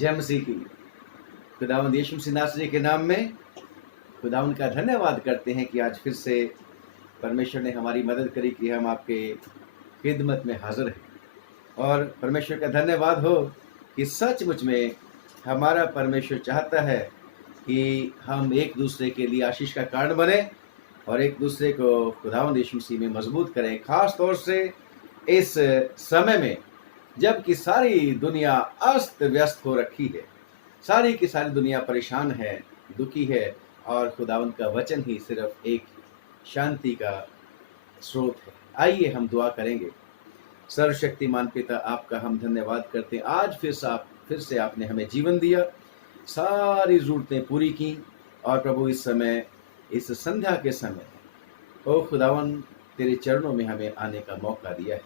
जय मसीह की। खुदावंद यीशु मसीह नासरी के नाम में खुदावंद का धन्यवाद करते हैं कि आज फिर से परमेश्वर ने हमारी मदद करी कि हम आपके खिदमत में हाजिर हैं। और परमेश्वर का धन्यवाद हो कि सचमुच में हमारा परमेश्वर चाहता है कि हम एक दूसरे के लिए आशीष का कारण बने और एक दूसरे को खुदावंद यीशु मसीह में मजबूत करें। खास तौर से इस समय में जबकि सारी दुनिया अस्त व्यस्त हो रखी है, सारी की सारी दुनिया परेशान है, दुखी है, और खुदावंद का वचन ही सिर्फ एक शांति का स्रोत है। आइए हम दुआ करेंगे। सर्वशक्तिमान पिता, आपका हम धन्यवाद करते हैं। आज फिर से आपने हमें जीवन दिया, सारी ज़रूरतें पूरी की, और प्रभु इस समय, इस संध्या के समय ओ खुदावंद तेरे चरणों में हमें आने का मौका दिया है।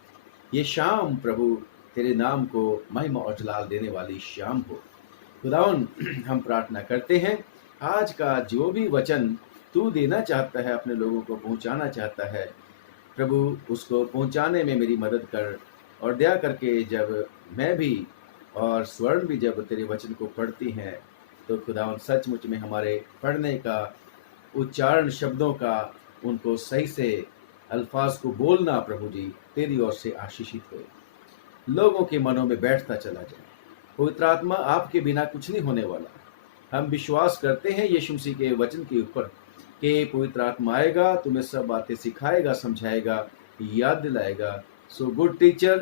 ये शाम प्रभु तेरे नाम को महिमा और जलाल देने वाली शाम हो। खुदावन, हम प्रार्थना करते हैं आज का जो भी वचन तू देना चाहता है, अपने लोगों को पहुंचाना चाहता है, प्रभु उसको पहुंचाने में मेरी मदद कर। और दया करके जब मैं भी और स्वर्ण भी जब तेरे वचन को पढ़ती हैं तो खुदावन सचमुच में हमारे पढ़ने का उच्चारण, शब्दों का, उनको सही से अल्फाज को बोलना प्रभु जी तेरी ओर से आशीषित हो, लोगों के मनों में बैठता चला जाए। पवित्र आत्मा, आपके बिना कुछ नहीं होने वाला। हम विश्वास करते हैं यीशु मसीह के वचन के ऊपर कि पवित्र आत्मा आएगा, तुम्हें सब बातें सिखाएगा, समझाएगा, याद दिलाएगा। सो गुड टीचर,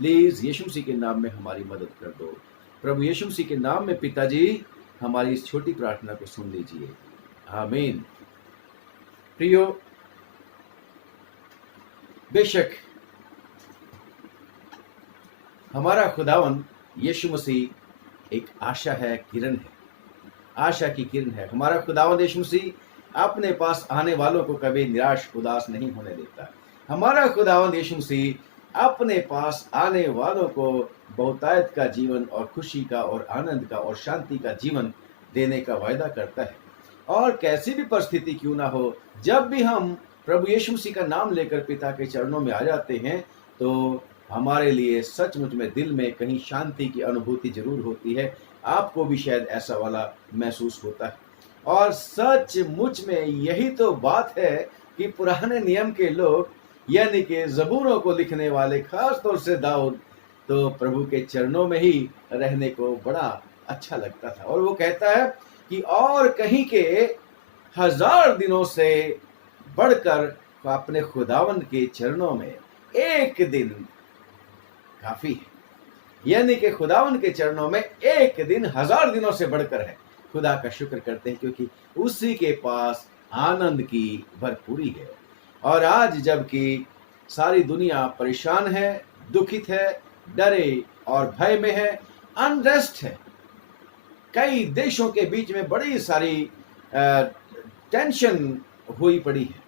प्लीज यीशु मसीह के नाम में हमारी मदद कर दो। प्रभु यीशु मसीह के नाम में पिताजी, हमारी इस छोटी प्रार्थना को सुन लीजिए, आमीन। प्रियो, बेशक हमारा खुदावन यीशु मसीह एक आशा है, किरण है, आशा की किरण है। हमारा खुदावन यीशु मसीह अपने पास आने वालों को कभी निराश उदास नहीं होने देता। हमारा खुदावन यीशु मसीह अपने पास आने वालों को बहुतायत का जीवन और खुशी का और आनंद का और शांति का जीवन देने का वायदा करता है। और कैसी भी परिस्थिति क्यों ना हो, जब भी हम प्रभु यीशु मसीह का नाम लेकर पिता के चरणों में आ जाते हैं तो हमारे लिए सचमुच में दिल में कहीं शांति की अनुभूति जरूर होती है। आपको भी शायद ऐसा वाला महसूस होता है। और सचमुच में यही तो बात है कि पुराने नियम के लोग, यानी कि ज़बूरों को लिखने वाले, खास तौर से दाऊद, तो प्रभु के चरणों में ही रहने को बड़ा अच्छा लगता था। और वो कहता है कि और कहीं के 1000 दिनों से बढ़कर अपने खुदावंद के चरणों में एक दिन काफी है। यानी कि खुदावंद के चरणों में एक दिन 1000 दिनों से बढ़कर है। खुदा का शुक्र करते हैं क्योंकि उसी के पास आनंद की भरपूरी है। और आज जबकि सारी दुनिया परेशान है, दुखित है, डरे और भय में है, अनरेस्ट है, कई देशों के बीच में बड़ी सारी टेंशन हुई पड़ी है,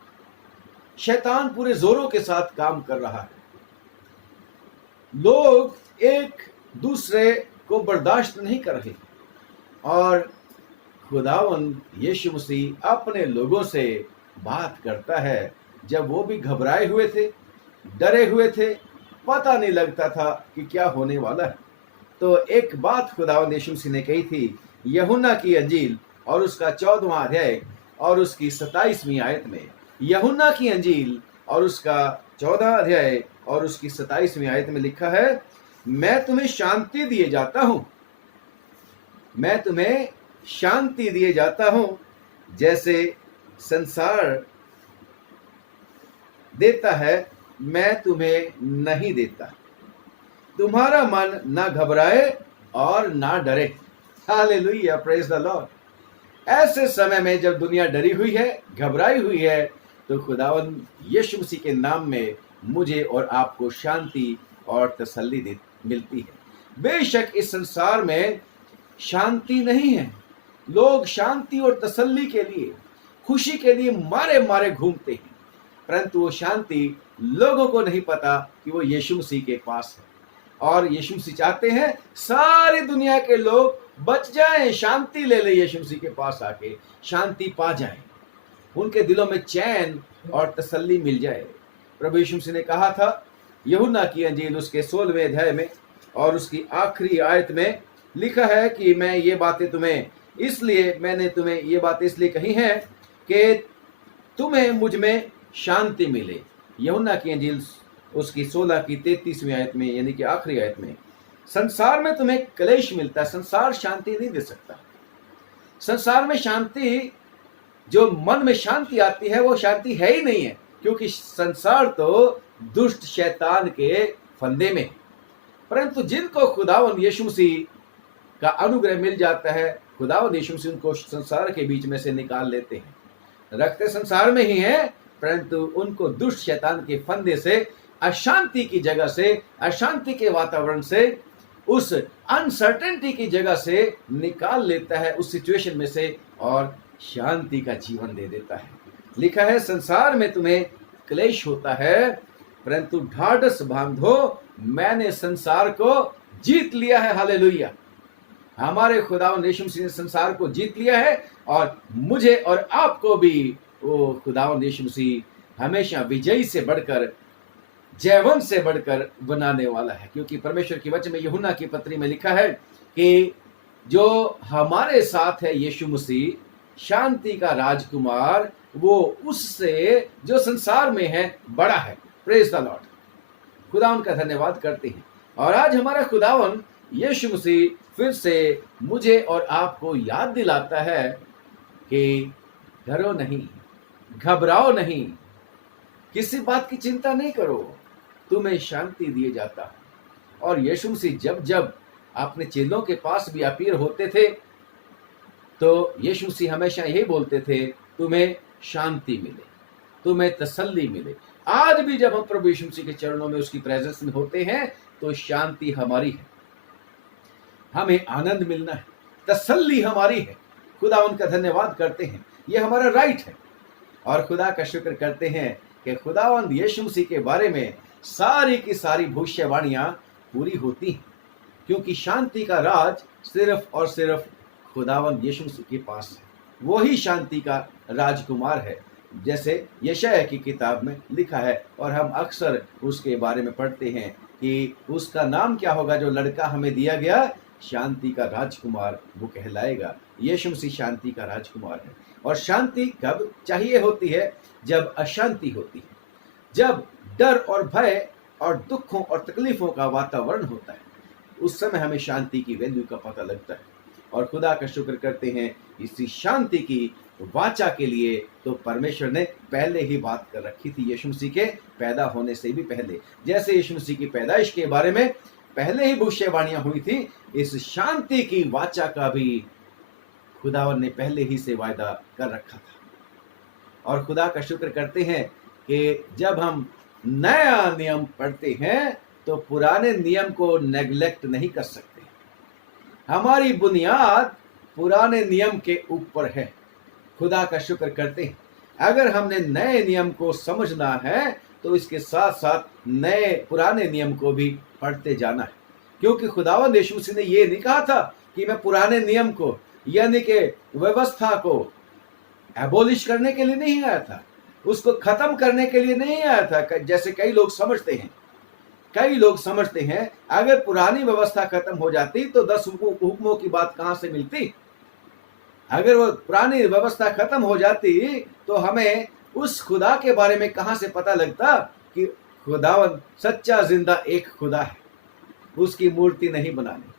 शैतान पूरे जोरों के साथ काम कर रहा है, लोग एक दूसरे को बर्दाश्त नहीं कर रहे। और खुदावंद यीशु मसीह अपने लोगों से बात करता है जब वो भी घबराए हुए थे, डरे हुए थे, पता नहीं लगता था कि क्या होने वाला है। तो एक बात खुदावंद यीशु मसीह ने कही थी यूहन्ना की अंजील और उसका 14वां अध्याय और उसकी 27वीं आयत में। यूहन्ना की अंजील और उसका 14वां अध्याय और उसकी 27वीं आयत में लिखा है, मैं तुम्हें शांति दिए जाता हूं, मैं तुम्हें शांति दिए जाता हूं, जैसे संसार देता है मैं तुम्हें नहीं देता। तुम्हारा मन ना घबराए और ना डरे। Hallelujah, praise the Lord. ऐसे समय में जब दुनिया डरी हुई है, घबराई हुई है, तो खुदावंद यीशु मसीह के नाम में मुझे और आपको शांति और तसल्ली मिलती है। बेशक इस संसार में शांति नहीं है, लोग शांति और तसल्ली के लिए, खुशी के लिए मारे मारे घूमते हैं, परंतु वो शांति लोगों को नहीं पता कि वो यीशु मसीह के पास है। और यीशु मसीह चाहते हैं सारी दुनिया के लोग बच जाएं, शांति ले ले, यीशु मसीह के पास आके शांति पा जाएं, उनके दिलों में चैन और तसल्ली मिल जाए। प्रभु यीशु मसीह ने कहा था यूहन्ना की अंजील उसके 16वें अध्याय में और उसकी आखिरी आयत में लिखा है कि मैंने ये बातें तुम्हें इसलिए कही हैं कि तुम्हें मुझ में शांति मिले। यूहन्ना की इंजील उसकी 16 की 33वीं आयत में, यानी कि आखिरी आयत में, संसार में तुम्हें क्लेश मिलता है, संसार शांति नहीं दे सकता। संसार में शांति, जो मन में शांति आती है वो शांति है ही नहीं है, क्योंकि संसार तो दुष्ट शैतान के फंदे में है। परंतु जिनको खुदावंद यीशु मसीह का अनुग्रह मिल जाता है, खुदावंद यीशु मसीह उनको संसार के बीच में से निकाल लेते हैं। रखते संसार में ही हैं, परंतु उनको दुष्ट शैतान के फंदे से, अशांति की जगह से, अशांति के वातावरण से, उस अनसर्टेनिटी की जगह से निकाल लेता है, उस सिचुएशन में से, और शांति का जीवन दे देता है। लिखा है, संसार में तुम्हें क्लेश होता है, परंतु ढाढ़स बांधो, मैंने संसार को जीत लिया है। हालेलुया। हमारे खुदावंद यीशु मसीह ने संसार को जीत लिया है, और मुझे और आपको भी वो खुदावंद यीशु मसीह हमेशा विजयी से बढ़कर, जयवंत से बढ़कर बनाने वाला है। क्योंकि परमेश्वर की वचन में यूहन्ना की पत्री में लिखा है कि जो हमारे साथ है यीशु मसीह, शांति का राजकुमार, वो उससे जो संसार में है बड़ा है। Praise the Lord. खुदावन का धन्यवाद करते हैं। और आज हमारा खुदावन यीशु मसीह फिर से मुझे और आपको याद दिलाता है कि डरो नहीं, घबराओ नहीं, किसी बात की चिंता नहीं करो, तुम्हें शांति दिए जाता है। और यीशु मसीह जब जब अपने चेलों के पास भी अपीयर होते थे, तो यीशु मसीह हमेशा यही बोलते थे, तुम्हें शांति मिले, तुम्हें तसल्ली मिले। आज भी जब हम प्रभु यीशु मसीह के चरणों में, उसकी प्रेजेंस में होते हैं, तो शांति हमारी है, हमें आनंद मिलना है, तसल्ली हमारी है। खुदा उनका धन्यवाद करते हैं, ये हमारा राइट है। और खुदा का शुक्र करते हैं कि खुदावंद यीशु मसीह के बारे में सारी की सारी भविष्यवाणियां पूरी होती हैं, क्योंकि शांति का राज सिर्फ और सिर्फ खुदावंद यीशु मसीह के पास है। वही शांति का राजकुमार है, जैसे यशायाह की किताब में लिखा है। और हम अक्सर उसके बारे में पढ़ते हैं कि उसका नाम क्या होगा, जो लड़का हमें दिया गया, शांति का राजकुमार वो कहलाएगा। यीशु मसीह शांति का राजकुमार है। और शांति कब चाहिए होती है? जब अशांति होती है, जब डर और भय और दुखों और तकलीफों का वातावरण होता है, उस समय हमें शांति की वैल्यू का पता लगता है। और खुदा का शुक्र करते हैं, इसी शांति की वाचा के लिए तो परमेश्वर ने पहले ही बात कर रखी थी, यीशु मसीह के पैदा होने से भी पहले। जैसे यीशु मसीह की पैदाइश के बारे में पहले ही भविष्यवाणियां हुई थी, इस शांति की वाचा का भी खुदावन ने पहले ही से वायदा कर रखा था। और खुदा का शुक्र करते हैं कि जब हम नया नियम पढ़ते हैं तो पुराने नियम को नेग्लेक्ट नहीं कर सकते। हमारी बुनियाद पुराने नियम के ऊपर है। खुदा का शुक्र करते हैं, अगर हमने नए नियम को समझना है तो इसके साथ साथ नए पुराने नियम को भी पढ़ते जाना है। क्योंकि खुदावंद यीशु मसीह ने ये नहीं कहा था कि मैं पुराने नियम को, यानी कि व्यवस्था को एबोलिश करने के लिए नहीं आया था, उसको खत्म करने के लिए नहीं आया था। जैसे कई लोग समझते हैं अगर पुरानी व्यवस्था खत्म हो जाती तो 10 हुक्मों की बात कहां से मिलती। अगर वो पुरानी व्यवस्था खत्म हो जाती तो हमें उस खुदा के बारे में कहां से पता लगता कि खुदावन सच्चा जिंदा एक खुदा है। उसकी मूर्ति नहीं बनानी,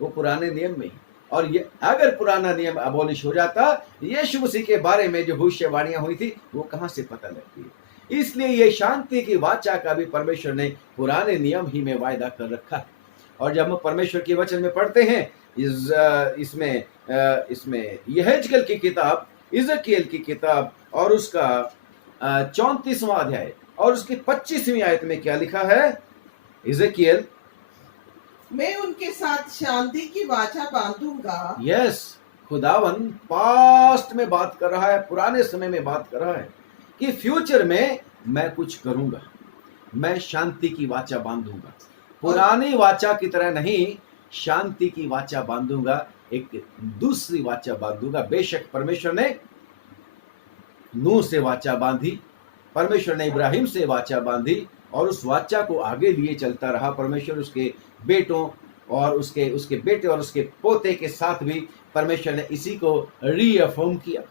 वो पुराने नियम में ही। और ये अगर पुराना नियम अबॉलिश हो जाता, यीशु मसीह के बारे में जो भविष्यवाणियां हुई थी वो कहां से पता लगती है। इसलिए ये शांति की वाचा का भी परमेश्वर ने पुराने नियम ही में वायदा कर रखा है। और जब हम परमेश्वर के वचन में पढ़ते हैं, इसमें यहेजकेल की किताब, इजकियल की किताब और उसका 34वां अध्याय और उसकी 25वीं आयत में क्या लिखा है? इजकियल, मैं उनके साथ शांति की वाचा बांधूंगा। यस, खुदावन पास्ट में बात कर रहा है, पुराने समय में बात कर रहा है कि फ्यूचर में मैं कुछ करूंगा, मैं शांति की वाचा बांधूंगा। पुरानी वाचा की तरह नहीं, शांति की वाचा बांधूंगा, एक दूसरी वाचा बांधूंगा। बेशक परमेश्वर ने नूह से वाचा बांधी, परमेश्वर ने इब्राहिम से वाचा बांधी और उस वाचा को आगे लिए चलता रहा। परमेश्वर उसके बेटों और उसके उसके बेटे और उसके पोते के साथ भी परमेश्वर ने इसी को रीअफर्म किया,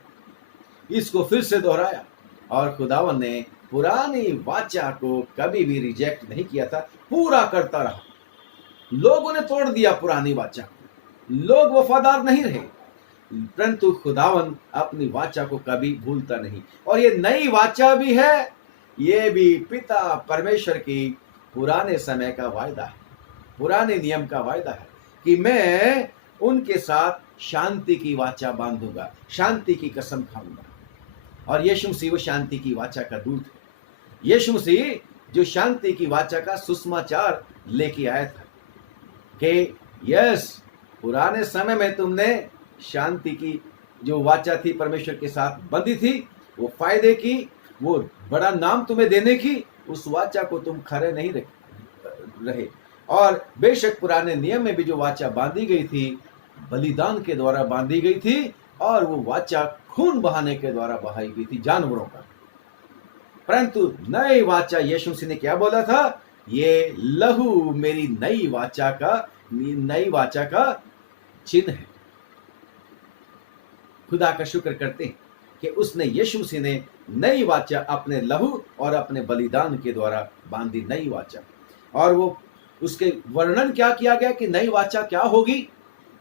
इसको फिर से दोहराया। और खुदावन ने पुरानी वाचा को कभी भी रिजेक्ट नहीं किया था, पूरा करता रहा। लोगों ने तोड़ दिया पुरानी वाचा, लोग वफादार नहीं रहे, परंतु खुदावन अपनी वाचा को कभी भूलता नहीं। और ये नई वाचा भी है, ये भी पिता परमेश्वर की पुराने समय का वायदा है, पुराने नियम का वायदा है कि मैं उनके साथ शांति की वाचा बांधूंगा, शांति की कसम खाऊंगा। और यीशु मसीह वो शांति की वाचा का दूत है। यीशु मसीह जो शांति की वाचा का सुसमाचार लेके आया था कि यस, पुराने समय में तुमने शांति की जो वाचा थी परमेश्वर के साथ बंधी थी, वो फायदे की, वो बड़ा नाम तुम्हें देने की, उस वाचा को तुम खरे नहीं रहे। और बेशक पुराने नियम में भी जो वाचा बांधी गई थी, बलिदान के द्वारा बांधी गई थी, और वो वाचा खून बहाने के द्वारा बहाई गई थी, जानवरों का। परंतु नई वाचा यीशु मसीह ने क्या बोला था? ये लहू मेरी नई वाचा का चिन्ह है। खुदा का शुक्र करते हैं कि उसने यीशु मसीह ने नई वाचा अपने लहू और अपने बलिदान के द्वारा बांधी, नई वाचा। और वो उसके वर्णन क्या किया गया कि नई वाचा क्या होगी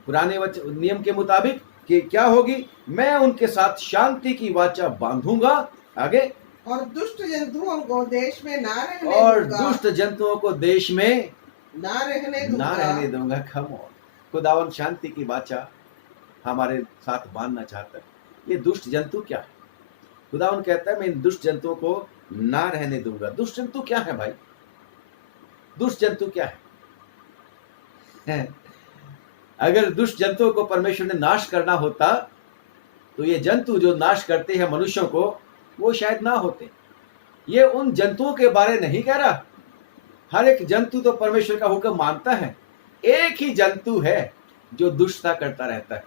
पुराने नियम के मुताबिक, कि क्या होगी? मैं उनके साथ शांति की वाचा बांधूंगा, आगे, और दुष्ट जंतुओं को देश में ना रहने और दूंगा, दुष्ट जंतुओं को देश में ना रहने ना दूंगा। रहने दूंगा। खम और खुदावन शांति की वाचा हमारे साथ बांधना चाहता है। ये दुष्ट जंतु क्या है? खुदावन कहता है मैं इन दुष्ट जंतुओं को ना रहने दूंगा। दुष्ट जंतु क्या है भाई? दुष्ट जंतु क्या है? अगर दुष्ट जंतुओं को परमेश्वर ने नाश करना होता तो ये जंतु जो नाश करते हैं मनुष्यों को, वो शायद ना होते। ये उन जंतुओं के बारे नहीं कह रहा। हर एक जंतु तो परमेश्वर का हुक्म मानता है। एक ही जंतु है जो दुष्टता करता रहता है,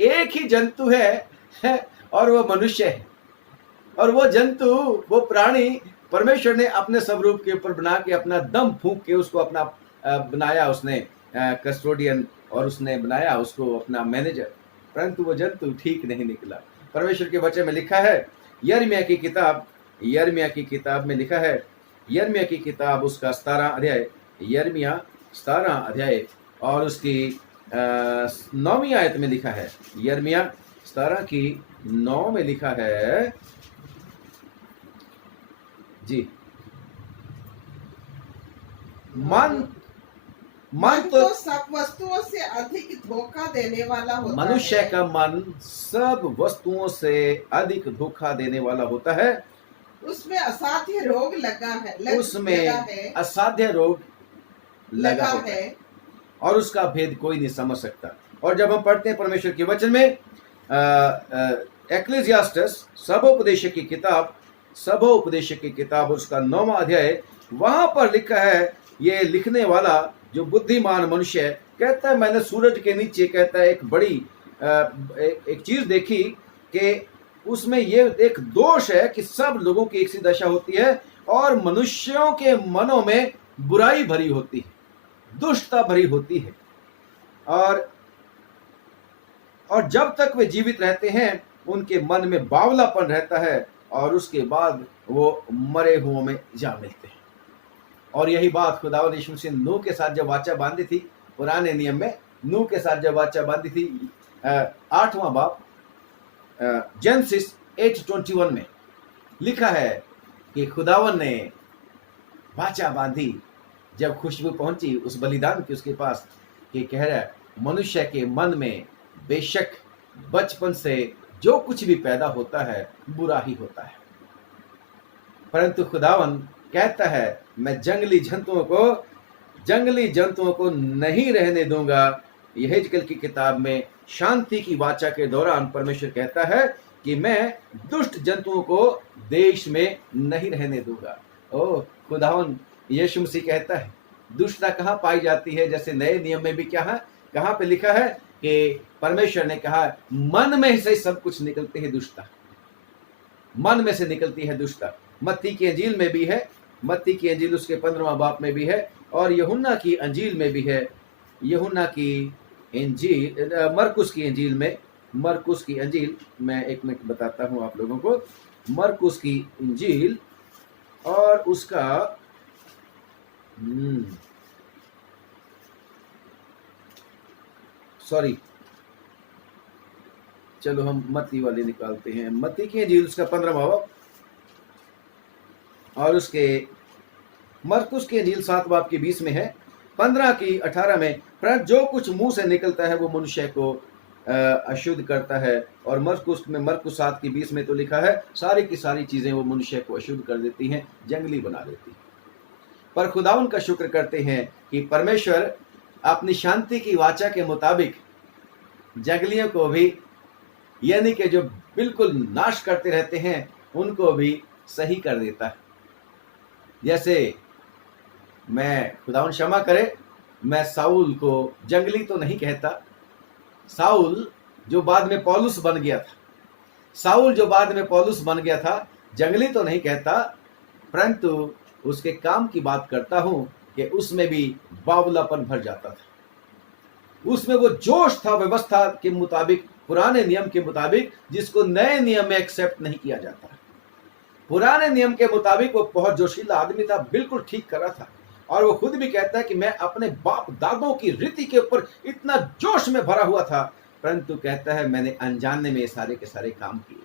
एक ही जंतु है और वो मनुष्य है। और वो जंतु, वो प्राणी परमेश्वर ने अपने स्वरूप के ऊपर बना के, अपना दम फूंक के उसको अपना बनाया, उसने कस्टोडियन, और उसने बनाया उसको अपना मैनेजर। परंतु वो जंतु ठीक नहीं निकला। परमेश्वर के वचन में लिखा है, यिर्मयाह की किताब में लिखा है, यिर्मयाह की किताब उसका 17 अध्याय, यिर्मयाह 17 अध्याय और उसकी 9वीं आयत में लिखा है, यिर्मयाह 17 की 9 में लिखा है जी, मन तो सब वस्तुओं से अधिक धोखा देने वाला होता है। मनुष्य का मन सब वस्तुओं से अधिक धोखा देने वाला होता है। उसमें असाध्य रोग उसमें असाध्य रोग लगा होता है और उसका भेद कोई नहीं समझ सकता। और जब हम पढ़ते हैं परमेश्वर के वचन में एक्लेसियास्टस सभोपदेशक की किताब उसका 9वां अध्याय, वहां पर लिखा है, ये लिखने वाला जो बुद्धिमान मनुष्य है कहता है, मैंने सूरज के नीचे, कहता है, एक बड़ी एक चीज देखी कि उसमें ये एक दोष है कि सब लोगों की एक सी दशा होती है और मनुष्यों के मनों में बुराई भरी होती है, दुष्टता भरी होती है। और जब तक वे जीवित रहते हैं उनके मन में बावलापन रहता है और उसके बाद वो मरे हुओं में जा मिलते हैं। और यही बात खुदावंद यीशु मसीह ने नूह के साथ जब वाचा बांधी थी, पुराने नियम में नूह के साथ जब वाचा बांधी थी, 8वां बाब जेनेसिस 8:21 में लिखा है कि खुदावन ने वाचा बांधी जब खुशबू पहुंची उस बलिदान की उसके पास, कि कह रहा है मनुष्य के मन में बेशक बचपन से जो कुछ भी पैदा होता है बुरा ही होता है, परंतु खुदावन कहता है मैं जंगली जंतुओं को नहीं रहने दूंगा। यहेजकेल की किताब में शांति की वाचा के दौरान परमेश्वर कहता है कि मैं दुष्ट जंतुओं को देश में नहीं रहने दूंगा। ओ खुदावन यीशु मसीह कहता है दुष्टता कहाँ पाई जाती है? जैसे नए नियम में भी क्या है, कहाँ पे लिखा है कि परमेश्वर ने कहा मन में से सब कुछ निकलती है दुष्टता, मन में से निकलती है दुष्टता। मत्ती की अंजील में भी है, मत्ती की अंजील उसके 15वां बाब में भी है और यूहन्ना की अंजील में भी है। यूहन्ना की इंजील, मरकुस की इंजील में, मरकुस की इंजील, मैं एक मिनट बताता हूं आप लोगों को। मरकुस की इंजील और उसका सॉरी, चलो हम मत्ती वाले निकालते हैं। मत्ती की इंजील उसका 15वां बाब और उसके मरकुस की इंजील 7 बाब की 20 में है, 15 की 18 में, पर जो कुछ मुंह से निकलता है वो मनुष्य को अशुद्ध करता है। और मरकुस में, मरकुस 7 की 20 में तो लिखा है सारी की सारी चीजें वो मनुष्य को अशुद्ध कर देती हैं, जंगली बना देती हैं। पर खुदावन का शुक्र करते हैं कि परमेश्वर अपनी शांति की वाचा के मुताबिक जंगलियों को भी, यानी कि जो बिल्कुल नाश करते रहते हैं, उनको भी सही कर देता है। जैसे मैं, खुदावन क्षमा करे, मैं साउल को जंगली तो नहीं कहता। साउल जो बाद में पौलुस बन गया था, साउल जो बाद में पौलुस बन गया था, जंगली तो नहीं कहता, परंतु उसके काम की बात करता हूं कि उसमें भी बावलापन भर जाता था। उसमें वो जोश था व्यवस्था के मुताबिक, पुराने नियम के मुताबिक, जिसको नए नियम में एक्सेप्ट नहीं किया जाता। पुराने नियम के मुताबिक वो बहुत जोशीला आदमी था, बिल्कुल ठीक कर रहा था। और वो खुद भी कहता है कि मैं अपने बाप दादों की रीति के ऊपर इतना जोश में भरा हुआ था, परंतु कहता है मैंने अनजाने में सारे के सारे काम किए।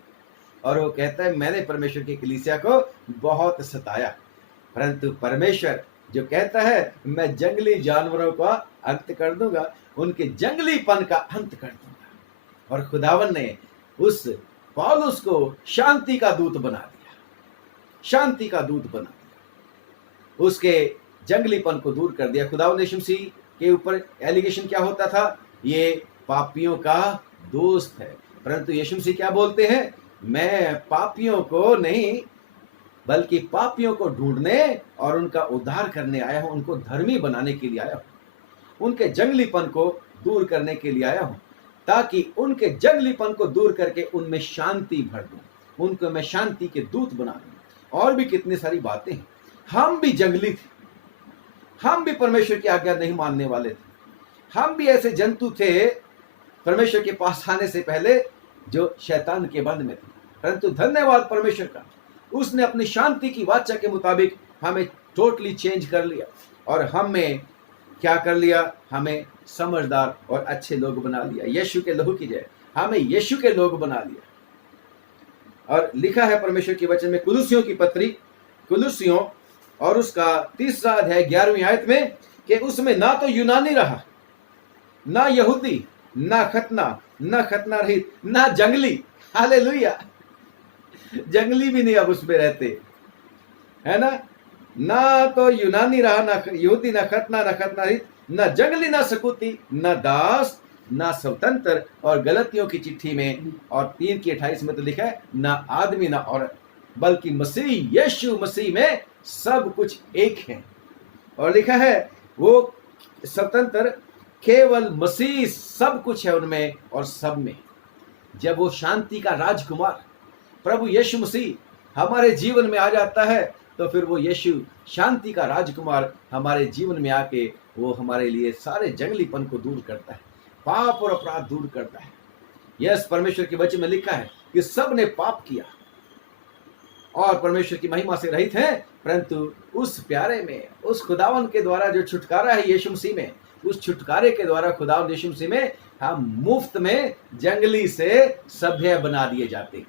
और वो कहता है मैंने परमेश्वर की कलीसिया को बहुत सताया, परंतु परमेश्वर जो कहता है मैं जंगली जानवरों का अंत कर दूंगा, उनके जंगलीपन का अंत कर दूंगा। और खुदावन ने उस पौलुस को शांति का दूत बना दिया, शांति का दूत बना दिया, उसके जंगलीपन को दूर कर दिया। खुदावन यीशु मसीह के ऊपर एलिगेशन क्या होता था? ये पापियों का दोस्त है, परंतु यीशु मसीह क्या बोलते हैं? मैं पापियों को नहीं बल्कि पापियों को ढूंढने और उनका उद्धार करने आया हूं, उनको धर्मी बनाने के लिए आया हूं, उनके जंगलीपन को दूर करने के लिए आया हूं, ताकि उनके जंगलीपन को दूर करके उनमें शांति भर दूं, उनको मैं शांति के दूत बना दूं। और भी कितनी सारी बातें हैं। हम भी जंगली थे, हम भी परमेश्वर की आज्ञा नहीं मानने वाले थे, हम भी ऐसे जंतु थे परमेश्वर के पास आने से पहले जो शैतान के बंद में थे। परंतु धन्यवाद परमेश्वर का, उसने अपनी शांति की वाचा के मुताबिक हमें टोटली चेंज कर लिया और हमें क्या कर लिया? हमें समझदार और अच्छे लोग बना लिया। यीशु के लहू की जय, हमें यीशु के लोग बना लिया। और लिखा है परमेश्वर के वचन में, कुलुसियों की पत्री, कुलुसियों और उसका 3 अध्याय 11वीं आयत में, कि उसमें ना तो यूनानी रहा, ना यहूदी, ना खतना, ना खतना रहित, ना जंगली। हालेलुया, जंगली भी नहीं अब उसमें रहते, है ना? ना तो यूनानी रहा, ना यहूदी, ना खतना, ना खतना रहित, ना जंगली, ना सकुती, ना दास, ना स्वतंत्र। और गलतियों की चिट्ठी में और 3 की 28 में तो लिखा है ना आदमी ना औरत, बल्कि मसीह यीशु मसीह में सब कुछ एक है। और लिखा है वो स्वतंत्र, केवल मसीह सब कुछ है उनमें और सब में। जब वो शांति का राजकुमार प्रभु यीशु मसीह हमारे जीवन में आ जाता है, तो फिर वो यीशु शांति का राजकुमार हमारे जीवन में आके वो हमारे लिए सारे जंगलीपन को दूर करता है, पाप और अपराध दूर करता है। यस, परमेश्वर के वचन में लिखा है कि सब ने पाप किया और परमेश्वर की महिमा से रहित हैं, परंतु उस प्यारे में, उस खुदावन के द्वारा जो छुटकारा है यीशु मसीह में, उस छुटकारे के द्वारा खुदावन यीशु मसीह में हम मुफ्त में जंगली से सभ्य बना दिए जाते हैं।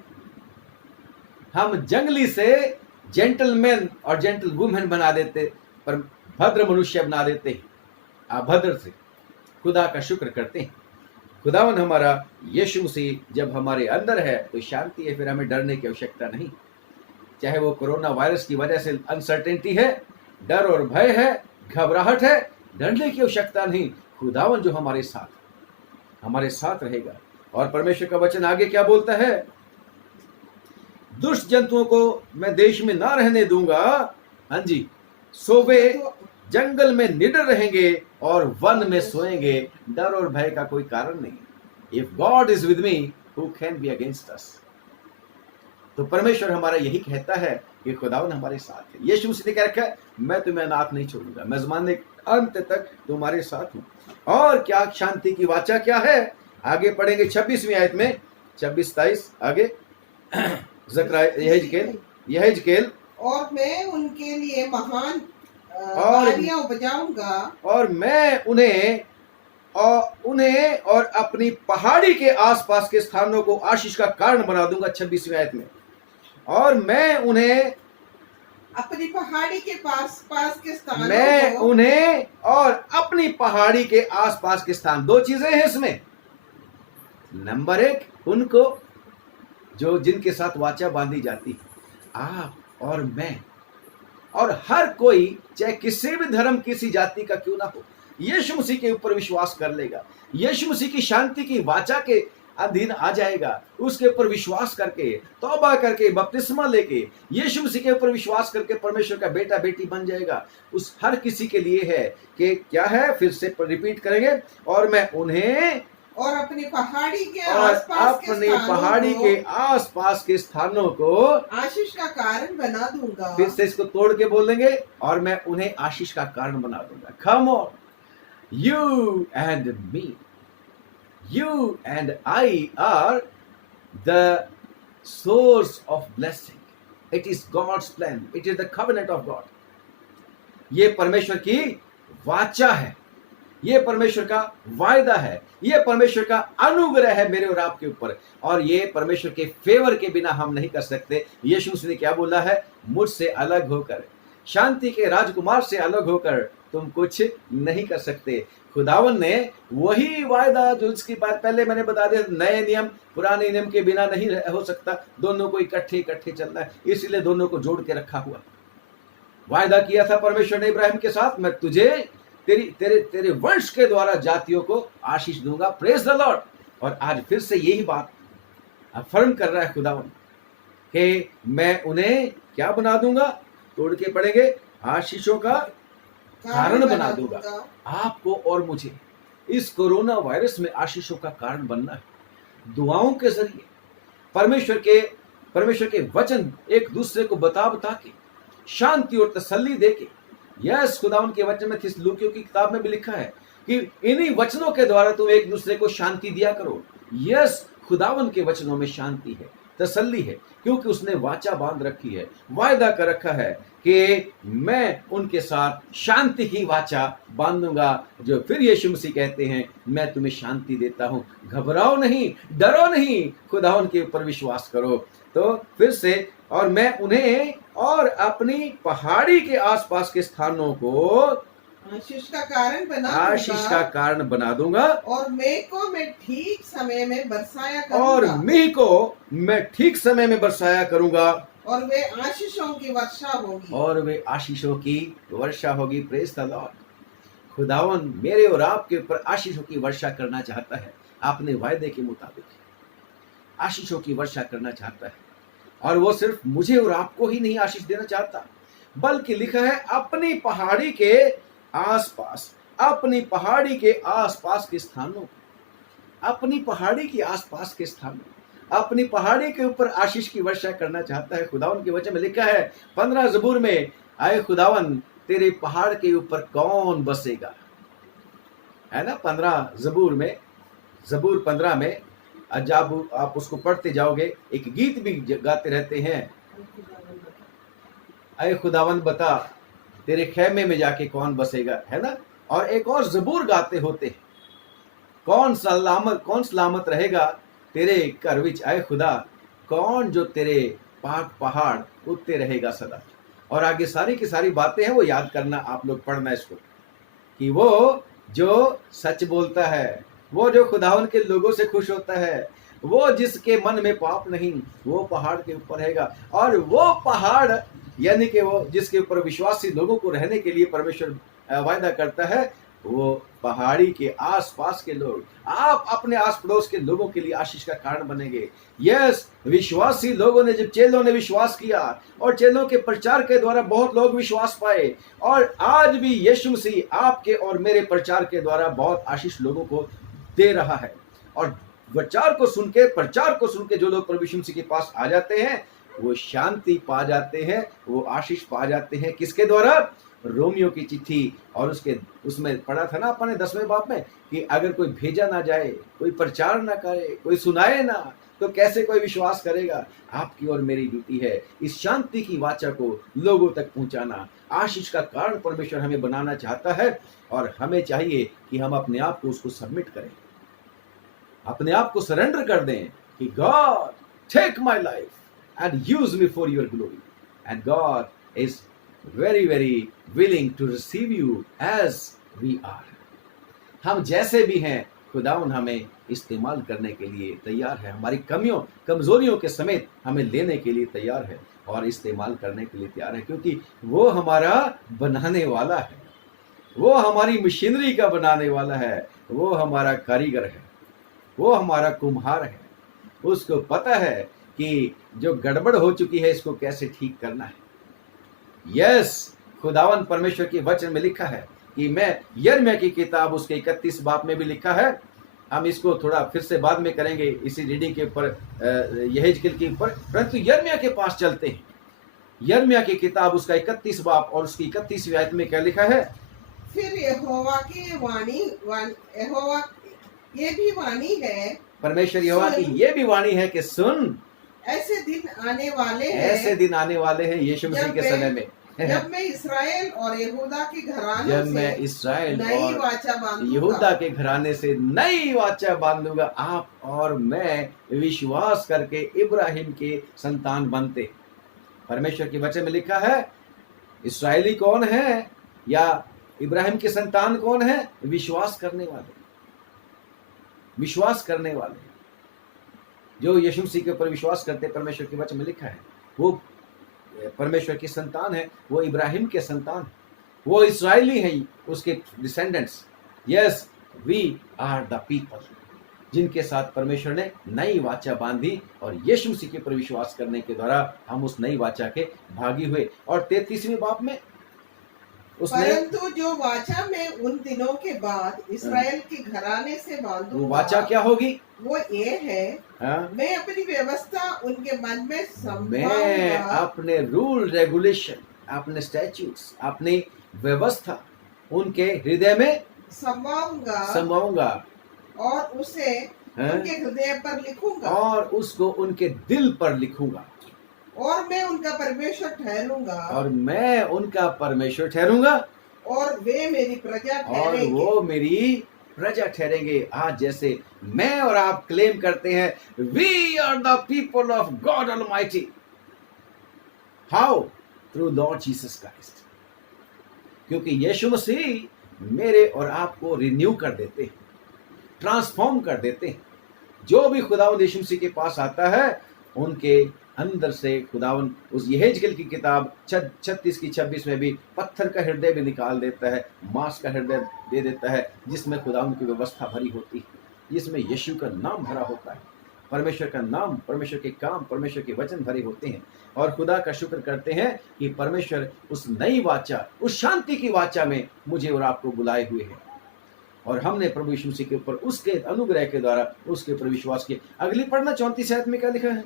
हम जंगली से जेंटलमैन और जेंटल वुमेन बना देते, पर भद्र मनुष्य बना देते हैं, अभद्र से खुदा का शुक्र करते हैं। खुदावन हमारा यीशु मसीह जब हमारे अंदर है तो शांति है, फिर हमें डरने की आवश्यकता नहीं। चाहे वो कोरोना वायरस की वजह से अनसर्टेनिटी है, डर और भय है, घबराहट है, डरने की आवश्यकता नहीं। खुदावन जो हमारे साथ रहेगा। और परमेश्वर का वचन आगे क्या बोलता है? दुष्ट जंतुओं को मैं देश में ना रहने दूंगा, हाँ जी, सो वे जंगल में निडर रहेंगे और वन में सोएंगे। डर और भय का कोई कारण नहीं। If God is with me, who can be against us? तो परमेश्वर हमारा यही कहता है कि खुदावन हमारे साथ है। यीशु मसीह ने कह रखा है, मैं तुम्हें अनाथ नहीं छोड़ूंगा, मैं ज़माने के अंत तक तुम्हारे साथ हूं। और क्या शांति की वाचा क्या है? आगे पढ़ेंगे 26वीं आयत में, 26-23 आगे। यहेजकेल और मैं उनके लिए महान और- बारियां उपजाऊंगा और मैं उन्हें और अपनी पहाड़ी के आसपास के स्थानों को आशीष का कारण बना दूंगा। 26वीं आयत में, और मैं उन्हें अपनी पहाड़ी के पास के स्थानों मैं को उन्हें और अपनी पहाड़ी के आसपास के स्थान, दो चीजें हैं इसमें। नंबर एक, उनको जो जिनके साथ वाचा बांधी जाती है, आप और मैं और हर कोई, चाहे किसी भी धर्म किसी जाति का क्यों ना हो, यीशु मसीह के ऊपर विश्वास कर लेगा, यीशु मसीह की शांति की वाचा के अधीन आ जाएगा, उसके ऊपर विश्वास करके, तौबा करके, बपतिस्मा लेके, यीशु मसीह के ऊपर विश्वास करके परमेश्वर का बेटा बेटी बन जाएगा। उस हर किसी के लिए है कि क्या है, फिर से रिपीट करेंगे, और मैं उन्हें और अपनी पहाड़ी के और आसपास के अपनी स्थानों पहाड़ी को के आसपास के स्थानों को, आशीष का कारण बना दूंगा। फिर से इसको तोड़ के बोलेंगे, और मैं उन्हें आशीष का कारण बना दूंगा। Come on, you and me, you and I are the source of blessing. It is God's plan. It is the covenant of God. ये परमेश्वर की वाचा है, ये परमेश्वर का वायदा है, ये परमेश्वर का अनुग्रह है मेरे और आपके ऊपर, और ये परमेश्वर के फेवर के बिना हम नहीं कर सकते। यीशु मसीह ने क्या बोला है? मुझसे अलग होकर, शांति के राजकुमार से अलग होकर तुम कुछ नहीं कर सकते। खुदावन ने वही वायदा जो इसकी बात पहले मैंने बता दिया, नए नियम पुराने नियम के बिना नहीं हो सकता, दोनों को इकट्ठे इकट्ठे चलना है, इसलिए दोनों को जोड़ के रखा हुआ। वायदा किया था परमेश्वर ने इब्राहिम के साथ, मैं तुझे तेरे वंश के द्वारा जातियों को आशीष दूंगा। Praise the Lord. और आज फिर से यही बात अफर्म कर रहा है खुदावन कि मैं उन्हें क्या बना दूंगा? तोड़ के पढ़ेंगे, आशीषों का कारण बना दूंगा। आपको और मुझे इस कोरोना वायरस में आशीषों का कारण बनना है। दुआओं के जरिए परमेश्वर के वचन एक दूसरे को बता के, शांति और तसल्ली देके, यस खुदावन के वचन में थिस्सलुकियों की किताब में भी लिखा है कि इन्हीं वचनों के द्वारा तुम एक दूसरे को शांति दिया करो। यस, खुदावन के वचनों में शांति है, तसल्ली है, क्योंकि उसने वाचा बांध रखी है, वायदा कर रखा है कि मैं उनके साथ शांति की वाचा बांधूंगा। जो फिर यीशु मसीह कहते हैं, मैं तुम्हें शांति देता हूं, घबराओ नहीं, डरो नहीं, खुदावन के ऊपर विश्वास करो। तो फिर से, और मैं उन्हें और अपनी पहाड़ी के आसपास के स्थानों को आशीष का कारण बना दूंगा, और मेघ को मैं ठीक समय में बरसाया करूंगा, और मेघ को मैं ठीक समय में बरसाया करूंगा, और वे आशीषों की वर्षा होगी। Praise the Lord. खुदावन मेरे और आपके ऊपर आशीषों की वर्षा करना चाहता है, अपने वायदे के मुताबिक आशीषों की वर्षा करना चाहता है। और वो सिर्फ मुझे और आपको ही नहीं आशीष देना चाहता, बल्कि लिखा है अपनी पहाड़ी के आसपास, अपनी पहाड़ी के आसपास के स्थानों, अपनी पहाड़ी के आसपास के स्थानों, अपनी पहाड़ी के ऊपर आशीष की वर्षा करना चाहता है। खुदावन के वचन में लिखा है 15 ज़बूर में, आए खुदावन तेरे पहाड़ के ऊपर कौन बसेगा, है ना। 15 ज़बूर में, ज़बूर 15 में जब आप उसको पढ़ते जाओगे, एक गीत भी गाते रहते हैं, आए खुदावन बता तेरे खेमे में जाके कौन बसेगा, है ना। और एक और ज़बूर गाते होते हैं, कौन सलामत रहेगा तेरे घर विच, आए खुदा कौन जो तेरे पाक पहाड़ उत्ते रहेगा सदा। और आगे सारी की सारी बातें हैं, वो याद करना, आप लोग पढ़ना इसको, कि वो जो सच बोलता है, वो जो खुदावन के लोगों से खुश होता है, वो जिसके मन में पाप नहीं, वो पहाड़ के ऊपर रहेगा। और वो पहाड़ यानी कि वो जिसके ऊपर विश्वासी लोगों को रहने के लिए परमेश्वर वायदा करता है, वो पहाड़ी के आसपास के लोग, आप अपने आस पड़ोस के लोगों के लिए आशीष का कारण बनेंगे। यस, विश्वासी लोगों ने, जब चेलों ने विश्वास किया और चेलों के प्रचार के द्वारा बहुत लोग विश्वास पाए, और आज भी यीशु मसीह आपके और मेरे प्रचार के द्वारा बहुत आशीष लोगों को दे रहा है। और प्रचार को सुन के जो लोग प्रभु यीशु मसीह के पास आ जाते हैं, वो शांति पा जाते हैं, वो आशीष पा जाते हैं। किसके द्वारा? रोमियो की चिट्ठी और उसमें पढ़ा था ना अपने 10वें बाब में कि अगर कोई भेजा ना जाए, कोई प्रचार ना करे, कोई सुनाए ना, तो कैसे कोई विश्वास करेगा। आपकी और मेरी ड्यूटी है इस शांति की वाचा को लोगों तक पहुंचाना। आशीष का कारण परमेश्वर हमें बनाना चाहता है और हमें चाहिए कि हम अपने आप को उसको सबमिट करें, अपने आप को सरेंडर कर दें कि God take my life and use me for your glory, and God is very very willing to receive you as we are. हम जैसे भी हैं खुदावन हमें इस्तेमाल करने के लिए तैयार है, हमारी कमियों कमजोरियों के समेत हमें लेने के लिए तैयार है और इस्तेमाल करने के लिए तैयार है, क्योंकि वो हमारा बनाने वाला है, वो हमारी मशीनरी का बनाने वाला है, वो हमारा कारीगर है, वो हमारा कुम्हार है। उसको पता है कि जो गड़बड़ हो चुकी है इसको कैसे ठीक करना है। यस, खुदावन परमेश्वर की वचन में लिखा है कि मैं यिर्मयाह की किताब उसके 31 बाब में भी लिखा है। हम इसको थोड़ा फिर से बाद में करेंगे इसी रीडिंग के ऊपर, यहेजकेल के ऊपर, परंतु यिर्मयाह के पास चलते हैं। यिर्मयाह की किताब उसका 31 बाब और उसकी 31वीं आयत में क्या लिखा है? फिर यहोवा की यहोवा ये भी वाणी है, परमेश्वर यहोवा की ये भी वाणी है कि सुन, ऐसे दिन आने वाले हैं, ऐसे दिन आने वाले हैं यीशु मसीह के समय में, जब मैं इसराइल और यहूदा के घराने जब से मैं इसराइल नई और वाचा बांधूंगा, यहूदा के घराने से नई वाचा बांधूंगा। आप और मैं विश्वास करके इब्राहिम के संतान बनते। परमेश्वर के वचन में लिखा है इसराइली कौन है या इब्राहिम के संतान कौन है? विश्वास करने वाले, विश्वास करने वाले जो यीशु मसीह के ऊपर विश्वास करते। परमेश्वर के वचन में लिखा है वो परमेश्वर की संतान है, वो इब्राहिम के संतान, वो इस्राएली हैं, उसके descendants. Yes, we are the people जिनके साथ परमेश्वर ने नई वाचा बांधी और यीशु मसीह के ऊपर विश्वास करने के द्वारा हम उस नई वाचा के भागी हुए। और 33वें बाब में उसने, परंतु जो वाचा में उन दिनों के बाद इसराइल के घराने से बांधूंगा, वो वाचा क्या होगी? वो ये है, हाँ? मैं अपनी व्यवस्था उनके मन में मैं संभालूंगा, अपने रूल रेगुलेशन, अपने स्टैट्यूट्स, अपनी व्यवस्था उनके हृदय में समाऊंगा और उसे उनके हृदय पर लिखूंगा और उसको उनके दिल पर लिखूंगा, और मैं उनका परमेश्वर ठहरूंगा, और मैं उनका परमेश्वर ठहरूंगा, और वे मेरी प्रजा और ठहरेंगे। वो मेरी प्रजा ठहरेंगे। आज जैसे मैं और आप क्लेम करते हैं we are the people of God almighty, how? Through Lord Jesus Christ. क्योंकि यीशु मसीह मेरे और आपको रिन्यू कर देते हैं, ट्रांसफॉर्म कर देते हैं। जो भी खुदावंद यीशु मसीह के पास आता है उनके अंदर से खुदावन उस यहेजकेल की किताब 36 की 26 में भी पत्थर का हृदय भी निकाल देता है, मांस का हृदय दे देता है, जिसमें खुदावन की व्यवस्था भरी होती है, जिसमें यीशु का नाम भरा होता है, परमेश्वर का नाम, परमेश्वर के काम, परमेश्वर के वचन भरे होते हैं। और खुदा का शुक्र करते हैं कि परमेश्वर उस नई वाचा, उस शांति की वाचा में मुझे और आपको बुलाए हुए हैं और हमने प्रभु यीशु मसीह के ऊपर उसके अनुग्रह के द्वारा उसके ऊपर विश्वास किया। अगली पढ़ना 34 आयत में क्या लिखा है?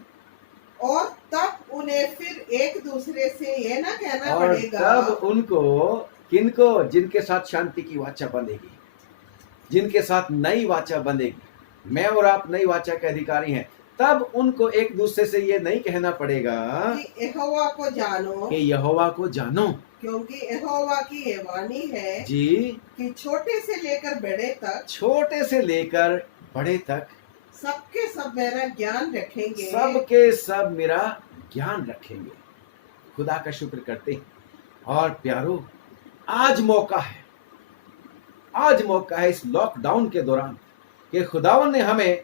और तब उन्हें फिर एक दूसरे से ये ना कहना और पड़ेगा, तब उनको, किनको? जिनके साथ शांति की वाचा बंधेगी, जिनके साथ नई वाचा बंधेगी, मैं और आप नई वाचा के अधिकारी हैं, तब उनको एक दूसरे से ये नहीं कहना पड़ेगा कि यहोवा को जानो, कि यहोवा को जानो, क्योंकि यहोवा की ये वाणी है जी, कि छोटे से लेकर बड़े तक, छोटे से लेकर बड़े तक सबके सब मेरा ज्ञान रखेंगे, सबके सब मेरा ज्ञान रखेंगे। खुदा का शुक्र करते हैं। और प्यारो, आज मौका है, आज मौका है इस लॉकडाउन के दौरान कि खुदावन ने हमें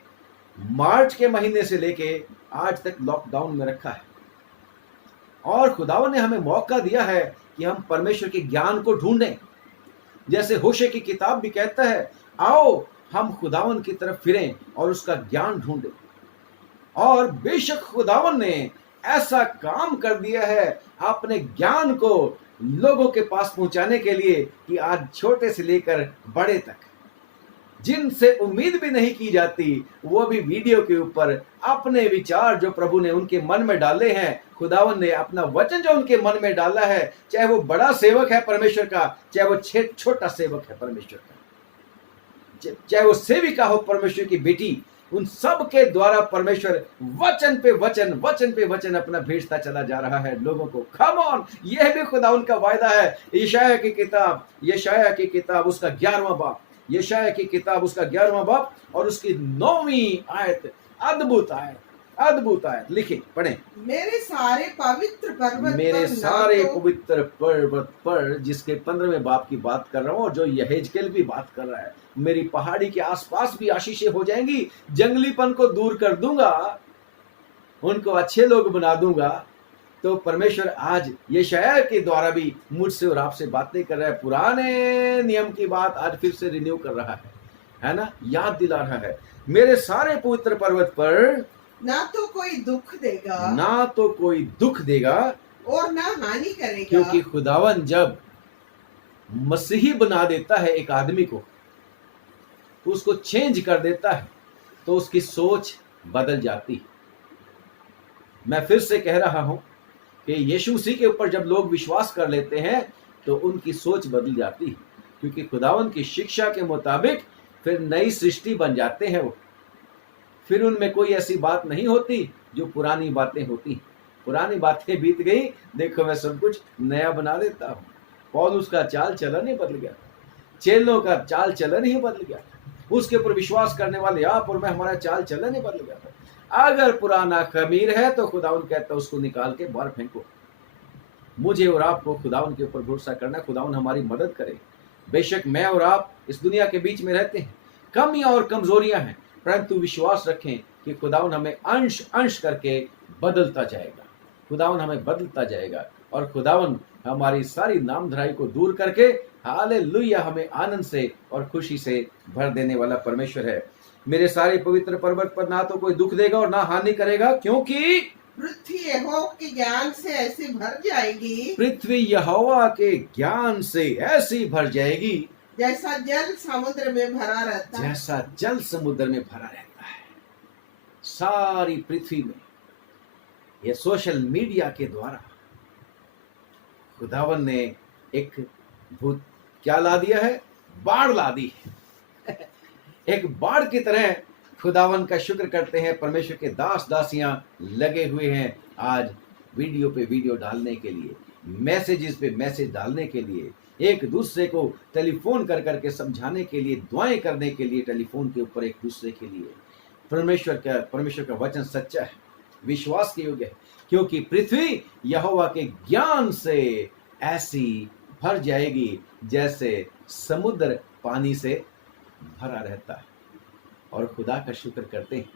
मार्च के महीने से लेके आज तक लॉकडाउन में रखा है और खुदावन ने हमें मौका दिया है कि हम परमेश्वर के ज्ञान को ढूंढें। जैसे होशे की किताब भी कहता है, आओ हम खुदावन की तरफ फिरें और उसका ज्ञान ढूंढें। और बेशक खुदावन ने ऐसा काम कर दिया है अपने ज्ञान को लोगों के पास पहुंचाने के लिए कि आज छोटे से लेकर बड़े तक जिनसे उम्मीद भी नहीं की जाती, वो भी वीडियो के ऊपर अपने विचार जो प्रभु ने उनके मन में डाले हैं, खुदावन ने अपना वचन जो उनके मन में डाला है, चाहे वो बड़ा सेवक है परमेश्वर का, चाहे वो छोटा सेवक है परमेश्वर का, चाहे वो सेविका हो परमेश्वर की बेटी, उन सब के द्वारा परमेश्वर वचन पे वचन अपना भेजता चला जा रहा है लोगों को। कम ऑन, यह भी खुदा उनका वायदा है। यशाया की किताब उसका 11वां बाब, यशाया की किताब उसका 11वां बाब और उसकी 9वीं आयत, अद्भुत आयत लिखे पढ़े। मेरे सारे पवित्र पर्वत पर जिसके 15वें बाब की बात कर रहा हूँ, और जो यहेजकेल भी बात कर रहा है, मेरी पहाड़ी के आसपास भी आशीषें हो जाएंगी, जंगलीपन को दूर कर दूंगा, उनको अच्छे लोग बना दूंगा। तो परमेश्वर आज यशाया के द्वारा भी मुझसे और आपसे बातें कर रहा है, पुराने नियम की बात आज फिर से रिन्यू कर रहा है ना, याद दिला रहा है। मेरे सारे पवित्र पर्वत पर ना तो कोई दुख देगा और ना हानि करेगा, क्योंकि खुदावन जब मसीही बना देता है एक आदमी को, उसको चेंज कर देता है, तो उसकी सोच बदल जाती है। मैं फिर से कह रहा हूं कि यीशु मसीह के ऊपर जब लोग विश्वास कर लेते हैं तो उनकी सोच बदल जाती है, क्योंकि खुदावन की शिक्षा के मुताबिक फिर नई सृष्टि बन जाते हैं वो। फिर उनमें कोई ऐसी बात नहीं होती जो पुरानी बातें होती। पुरानी बातें बीत गई, देखो मैं सब कुछ नया बना देता हूँ। पौलुस का चाल चलन ही बदल गया, चेलों का चाल चलन ही बदल गया, उसके ऊपर विश्वास करने वाले आप और मैं, हमारा चाल चलन ही बदल गया था। अगर पुराना खमीर है तो खुदावन कहता है उसको निकाल के बाहर फेंको। मुझे और आपको खुदावन के ऊपर भरोसा करना, खुदावन हमारी मदद करे। बेशक मैं और आप इस दुनिया के बीच में रहते हैं, कमियां और कमजोरियां हैं, परंतु विश्वास रखें कि खुदावन हमें अंश अंश करके बदलता जाएगा। खुदावन हमें बदलता जाएगा और खुदावन हमारी सारी नामधराई को दूर करके हालेलुया हमें आनंद से और खुशी से भर देने वाला परमेश्वर है। मेरे सारे पवित्र पर्वत पर ना तो कोई दुख देगा और ना हानि करेगा, क्योंकि पृथ्वी यहोवा के ज्ञान से ऐसी भर जाएगी, पृथ्वी यहोवा के ज्ञान से ऐसी भर जाएगी जैसा जल समुद्र में भरा रहता है। जैसा जल समुद्र में भरा रहता है। सारी पृथ्वी में ये सोशल मीडिया के द्वारा खुदावन ने एक भूत क्या ला दिया है, बाढ़ ला दी है। एक बाढ़ की तरह खुदावन का शुक्र करते हैं। परमेश्वर के दास दासियां लगे हुए हैं आज वीडियो पे वीडियो डालने के लिए, मैसेजेस पे मैसेज डालने के लिए, एक दूसरे को टेलीफोन कर करके समझाने के लिए, दुआएं करने के लिए टेलीफोन के ऊपर एक दूसरे के लिए। परमेश्वर का वचन सच्चा है, विश्वास के योग्य है, क्योंकि पृथ्वी यहोवा के ज्ञान से ऐसी भर जाएगी जैसे समुद्र पानी से भरा रहता है। और खुदा का शुक्र करते हैं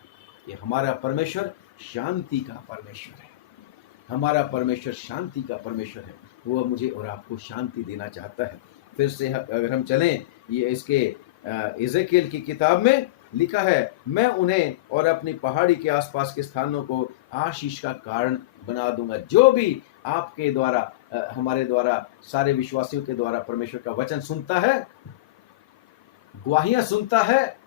कि हमारा परमेश्वर शांति का परमेश्वर है। हमारा परमेश्वर शांति का परमेश्वर है। वो मुझे और आपको शांति देना चाहता है। फिर से अगर हम चलें, ये इसके एजेकिएल की किताब में लिखा है, मैं उन्हें और अपनी पहाड़ी के आसपास के स्थानों को आशीष का कारण बना दूंगा। जो भी आपके द्वारा, हमारे द्वारा, सारे विश्वासियों के द्वारा परमेश्वर का वचन सुनता है, गवाहियां सुनता है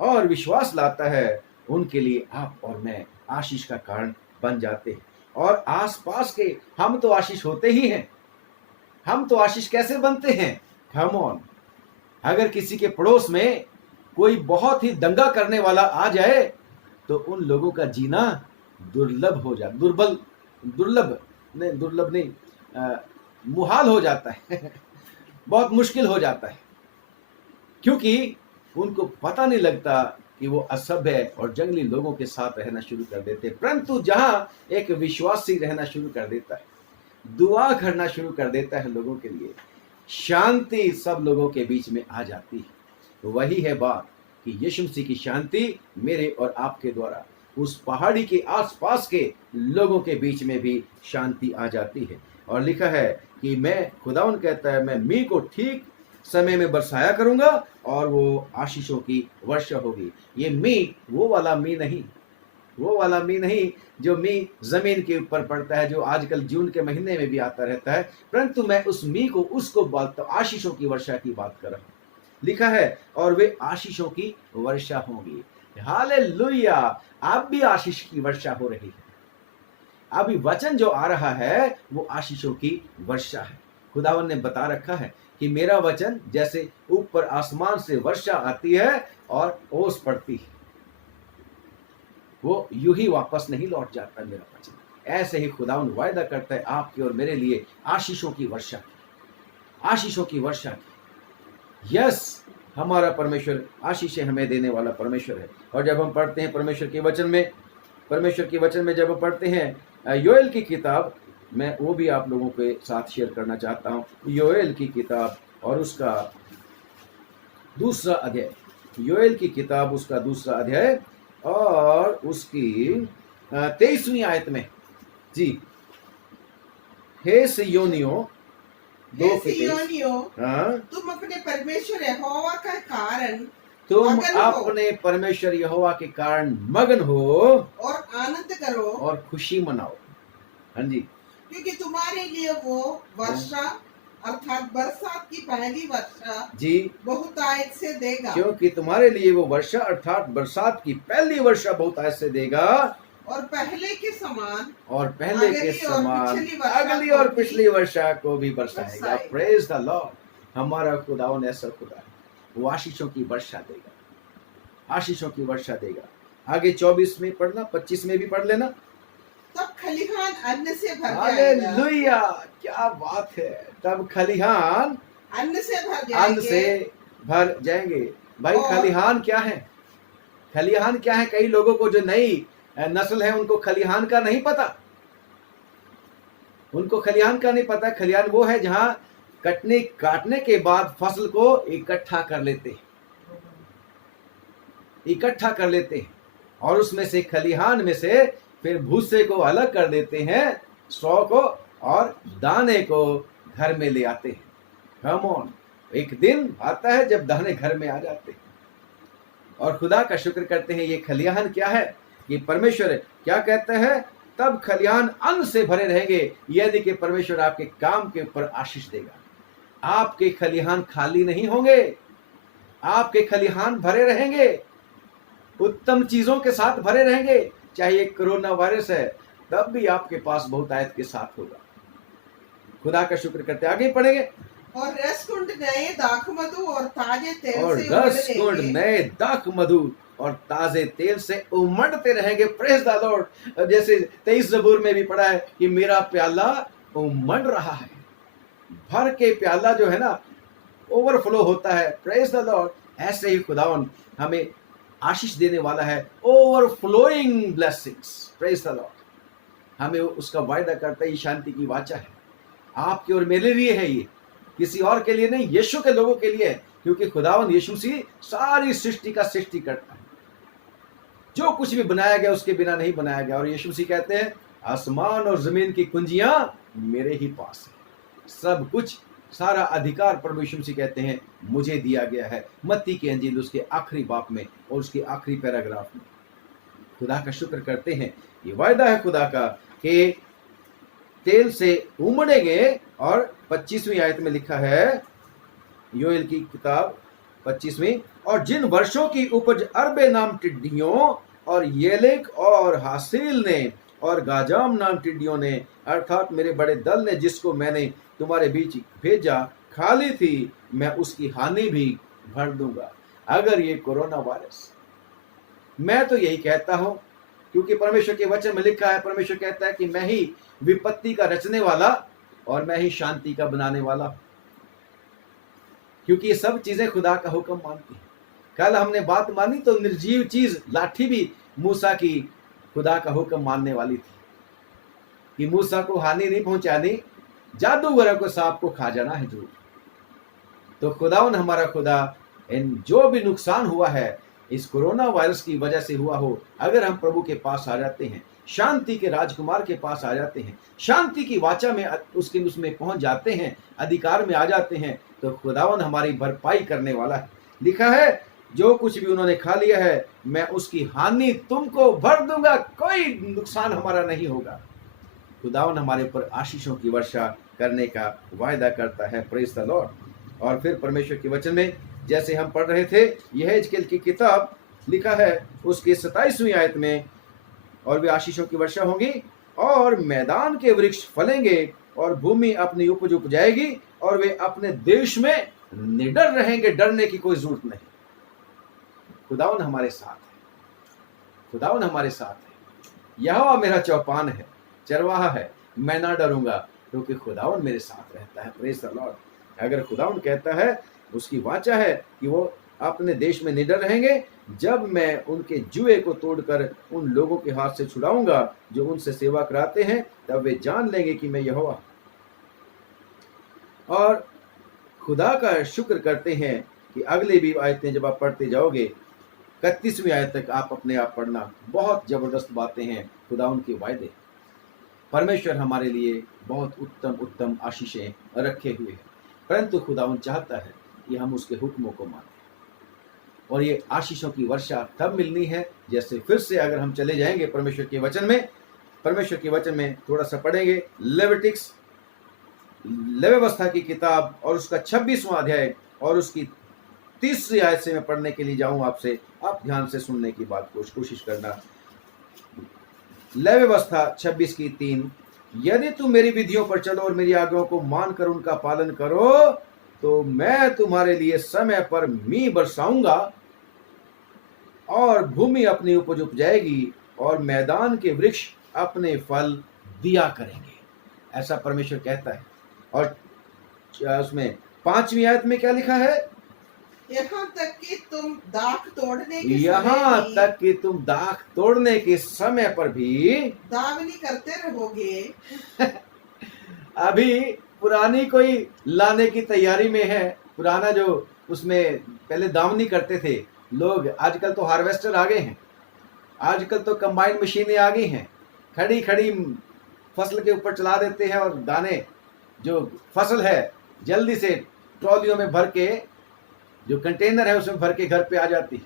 और विश्वास लाता है, उनके लिए आप और मैं आशीष का कारण बन जाते हैं। और आसपास के हम तो आशीष होते ही हैं। हम तो आशीष कैसे बनते हैं? कम ऑन, अगर किसी के पड़ोस में कोई बहुत ही दंगा करने वाला आ जाए तो उन लोगों का जीना दुर्लभ हो जाता, दुर्लभ नहीं, मुहाल हो जाता है। बहुत मुश्किल हो जाता है, क्योंकि उनको पता नहीं लगता कि वो असभ्य और जंगली लोगों के साथ रहना शुरू कर देते। परंतु जहां एक विश्वासी रहना शुरू कर देता है, दुआ करना शुरू कर देता है लोगों के लिए, शांति सब लोगों के बीच में आ जाती है। तो वही है बात कि यीशु मसीह की शांति मेरे और आपके द्वारा उस पहाड़ी के आसपास के लोगों के बीच में भी शांति आ जाती है। और लिखा है कि मैं, खुदावन कहता है, मैं मी को ठीक समय में बरसाया करूंगा और वो आशीषों की वर्षा होगी। ये मी वो वाला मी नहीं जो मी जमीन के ऊपर पड़ता है, जो आजकल जून के महीने में भी आता रहता है, परंतु मैं उस मी को, उसको बात, आशीषों की वर्षा की बात कर रहा हूँ। लिखा है और वे आशीषों की वर्षा होंगी। हालेलुया। अब भी आशीष की वर्षा हो रही है। अभी वचन जो आ रहा है वो आशीषों की वर्षा है। खुदावन ने बता रखा है कि मेरा वचन जैसे ऊपर आसमान से वर्षा आती है और ओस पड़ती है, वो यूं ही वापस नहीं लौट जाता मेरा वचन। ऐसे ही खुदावन वायदा करता है आपके और मेरे लिए आशीषों की वर्षा, आशीषों की वर्षा। यस, हमारा परमेश्वर आशीषें हमें देने वाला परमेश्वर है। और जब हम पढ़ते हैं परमेश्वर के वचन में जब हम पढ़ते हैं योएल की किताब, मैं वो भी आप लोगों के साथ शेयर करना चाहता हूँ। योएल की किताब और उसका दूसरा अध्याय, योएल की किताब उसका दूसरा अध्याय और उसकी 23वीं आयत में, जी, हे सियोनियों, हे सियोनियों, हाँ, तुम अपने परमेश्वर यहोवा का कारण तुम मगन हो अपने परमेश्वर यहोवा के कारण मगन हो और आनंद करो और खुशी मनाओ। हाँ जी, क्योंकि तुम्हारे लिए वो वर्षा अर्थात बरसात की पहली वर्षा जी, बहुतायत से देगा। क्योंकि तुम्हारे लिए वो वर्षा अर्थात बरसात की पहली वर्षा बहुतायत से देगा और पहले के समान और पहले के समान अगली और पिछली वर्षा को भी बरसाएगा। Praise the Lord. हमारा खुदावन ऐसा खुदा है, वो आशीषों की वर्षा देगा, आशीषों की वर्षा देगा। आगे 24 में पढ़ना, 25 में भी पढ़ लेना। तब खलिहान अन्न से भर जाएगा। हालेलुया, क्या बात है। तब खलिहान अन्न से भर जाएंगे। भाई और खलिहान क्या है? खलिहान क्या है? कई लोगों को जो नई नस्ल है उनको खलिहान का नहीं पता, उनको खलिहान का नहीं पता। खलिहान वो है जहां काटने के बाद फसल को इकट्ठा कर लेते हैं और उसमें से खलिहान में से फिर भूसे को अलग कर देते हैं, स्ट्रॉ को, और दाने को घर में ले आते हैं। कम ऑन, एक दिन आता है जब दाने घर में आ जाते हैं और खुदा का शुक्र करते हैं। ये खलिहान क्या है? ये परमेश्वर क्या कहते हैं? तब खलिहान अन्न से भरे रहेंगे यदि कि परमेश्वर आपके काम के ऊपर आशीष देगा। आपके खलिहान खाली नहीं होंगे, आपके खलिहान भरे रहेंगे, उत्तम चीजों के साथ भरे रहेंगे। चाहे कोरोना वायरस है तब भी आपके पास बहुतायत के साथ होगा। खुदा का शुक्र करते आगे पढ़ेंगे। और रसकुंड नए दाखमधु और ताजे तेल और से रसकुंड नए दाखमधु और ताजे तेल से उमड़ते रहेंगे। Praise the Lord. जैसे 23 ज़बूर में भी पढ़ा है कि मेरा प्याला उमड़ रहा है। भर के प्याला जो है ना, ओवरफ्लो होता है। Praise the Lord. ऐसे ही खुदावन हमें आशीष देने वाला है, overflowing blessings. Praise the Lord. हमें उसका वायदा करता है, ये शांति की वाचा है, आपके और मेरे लिए है, ये किसी और के लिए नहीं, यीशु के लोगों के लिए है। क्योंकि खुदावन यीशु से सारी सृष्टि का सृष्टि करता है। जो कुछ भी बनाया गया उसके बिना नहीं बनाया गया। और यीशु मसीह कहते हैं आसमान और जमीन की कुंजियां मेरे ही पास है। सब कुछ, सारा अधिकार प्रभु यीशु मसीह कहते हैं मुझे दिया गया है। मत्ती की अंजील उसके आखिरी बाप में और उसके आखिरी पैराग्राफ में। खुदा का शुक्र करते हैं, ये वायदा है खुदा का कि तेल से उमड़ेंगे। और 25वीं आयत में लिखा है, योएल की किताब 25वीं, और जिन वर्षों की उपज अरबे नाम टिड्डियों और येलेक और हासिल ने और गाजाम नाम टिड्डियों ने, अर्थात मेरे बड़े दल ने, जिसको मैंने तुम्हारे बीच भेजा, खाली थी, मैं उसकी हानि भी भर दूंगा। अगर ये कोरोना वायरस, मैं तो यही कहता हूं, क्योंकि परमेश्वर के वचन में लिखा है, परमेश्वर कहता है कि मैं ही विपत्ति का रचने वाला और मैं ही शांति का बनाने वाला। क्योंकि ये सब चीजें खुदा का हुक्म मानती हैं। कल हमने बात मानी तो निर्जीव चीज लाठी भी मूसा की खुदा का हुक्म मानने वाली थी कि मूसा को हानि नहीं पहुंचानी, जादूगरों को, सांप को खा जाना है झूठ। तो खुदावन हमारा खुदा, इन जो भी नुकसान हुआ है इस कोरोना वायरस की वजह से हुआ हो, अगर हम प्रभु के पास आ जाते हैं, शांति के राजकुमार के पास आ जाते हैं, शांति की वाचा में उसमें पहुंच जाते हैं, अधिकार में आ जाते हैं, तो खुदावन हमारी भरपाई करने वाला है। लिखा है जो कुछ भी उन्होंने खा लिया है मैं उसकी हानि तुमको भर दूंगा, कोई नुकसान हमारा नहीं होगा। खुदावन हमारे ऊपर आशीषों की वर्षा करने का वायदा करता है। Praise the Lord. और फिर परमेश्वर के वचन में जैसे हम पढ़ रहे थे यहेजकेल की किताब, लिखा है उसकी 27वीं आयत में, और वे आशीषों की वर्षा होगी और मैदान के वृक्ष फलेंगे और भूमि अपनी उपज उपजाएगी और वे अपने देश में निडर रहेंगे। डरने की कोई जरूरत नहीं। खुदावन हमारे साथ है, खुदावन हमारे साथ है। यहोवा मेरा चौपान है, चरवाहा है, मैं ना डरूंगा क्योंकि खुदावन मेरे साथ रहता है। Praise the Lord. अगर खुदावन कहता है, उसकी वाचा है कि वो अपने देश में निडर रहेंगे, जब मैं उनके जुए को तोड़कर उन लोगों के हाथ से छुड़ाऊंगा जो उनसे सेवा कराते हैं, तब वे जान लेंगे कि मैं यहोवा। और खुदा का शुक्र करते हैं कि अगले भी आयतें जब आप पढ़ते जाओगे, 31वीं आयत तक आप अपने आप पढ़ना, बहुत जबरदस्त बातें हैं। खुदा उनके वायदे, परमेश्वर हमारे लिए बहुत उत्तम उत्तम आशीषें रखे हुए हैं, परंतु खुदावन चाहता है कि हम उसके हुक्मों को मानें। और ये आशीषों की वर्षा तब मिलनी है जैसे, फिर से अगर हम चले जाएंगे परमेश्वर के वचन में, परमेश्वर के वचन में थोड़ा सा पढ़ेंगे, लेविटिक्स, व्यवस्था की किताब और उसका 26वां अध्याय और उसकी 30वीं आयत से मैं पढ़ने के लिए जाऊं आपसे, आप ध्यान से सुनने की बात कोशिश करना। व्यवस्था 26 की 3, यदि तुम मेरी विधियों पर चलो और मेरी आज्ञाओं को मानकर उनका पालन करो तो मैं तुम्हारे लिए समय पर मींह बरसाऊंगा और भूमि अपनी उपज उपजाएगी और मैदान के वृक्ष अपने फल दिया करेंगे। ऐसा परमेश्वर कहता है। और उसमें 5वीं आयत में क्या लिखा है? यहाँ तक कि तुम दाख तोड़ने के यहाँ तक कि तुम दाख तोड़ने के समय पर भी दावनी करते रहोगे। अभी पुरानी कोई लाने की तैयारी में है। पुराना जो उसमें पहले दावनी करते थे लोग, आजकल तो हार्वेस्टर आ गए हैं, आजकल तो कंबाइन मशीनें आ गई हैं, खड़ी खड़ी फसल के ऊपर चला देते हैं और दाने, जो फसल है जल्दी से ट्रॉलियों में भर के, जो कंटेनर है उसमें भर के घर पे आ जाती।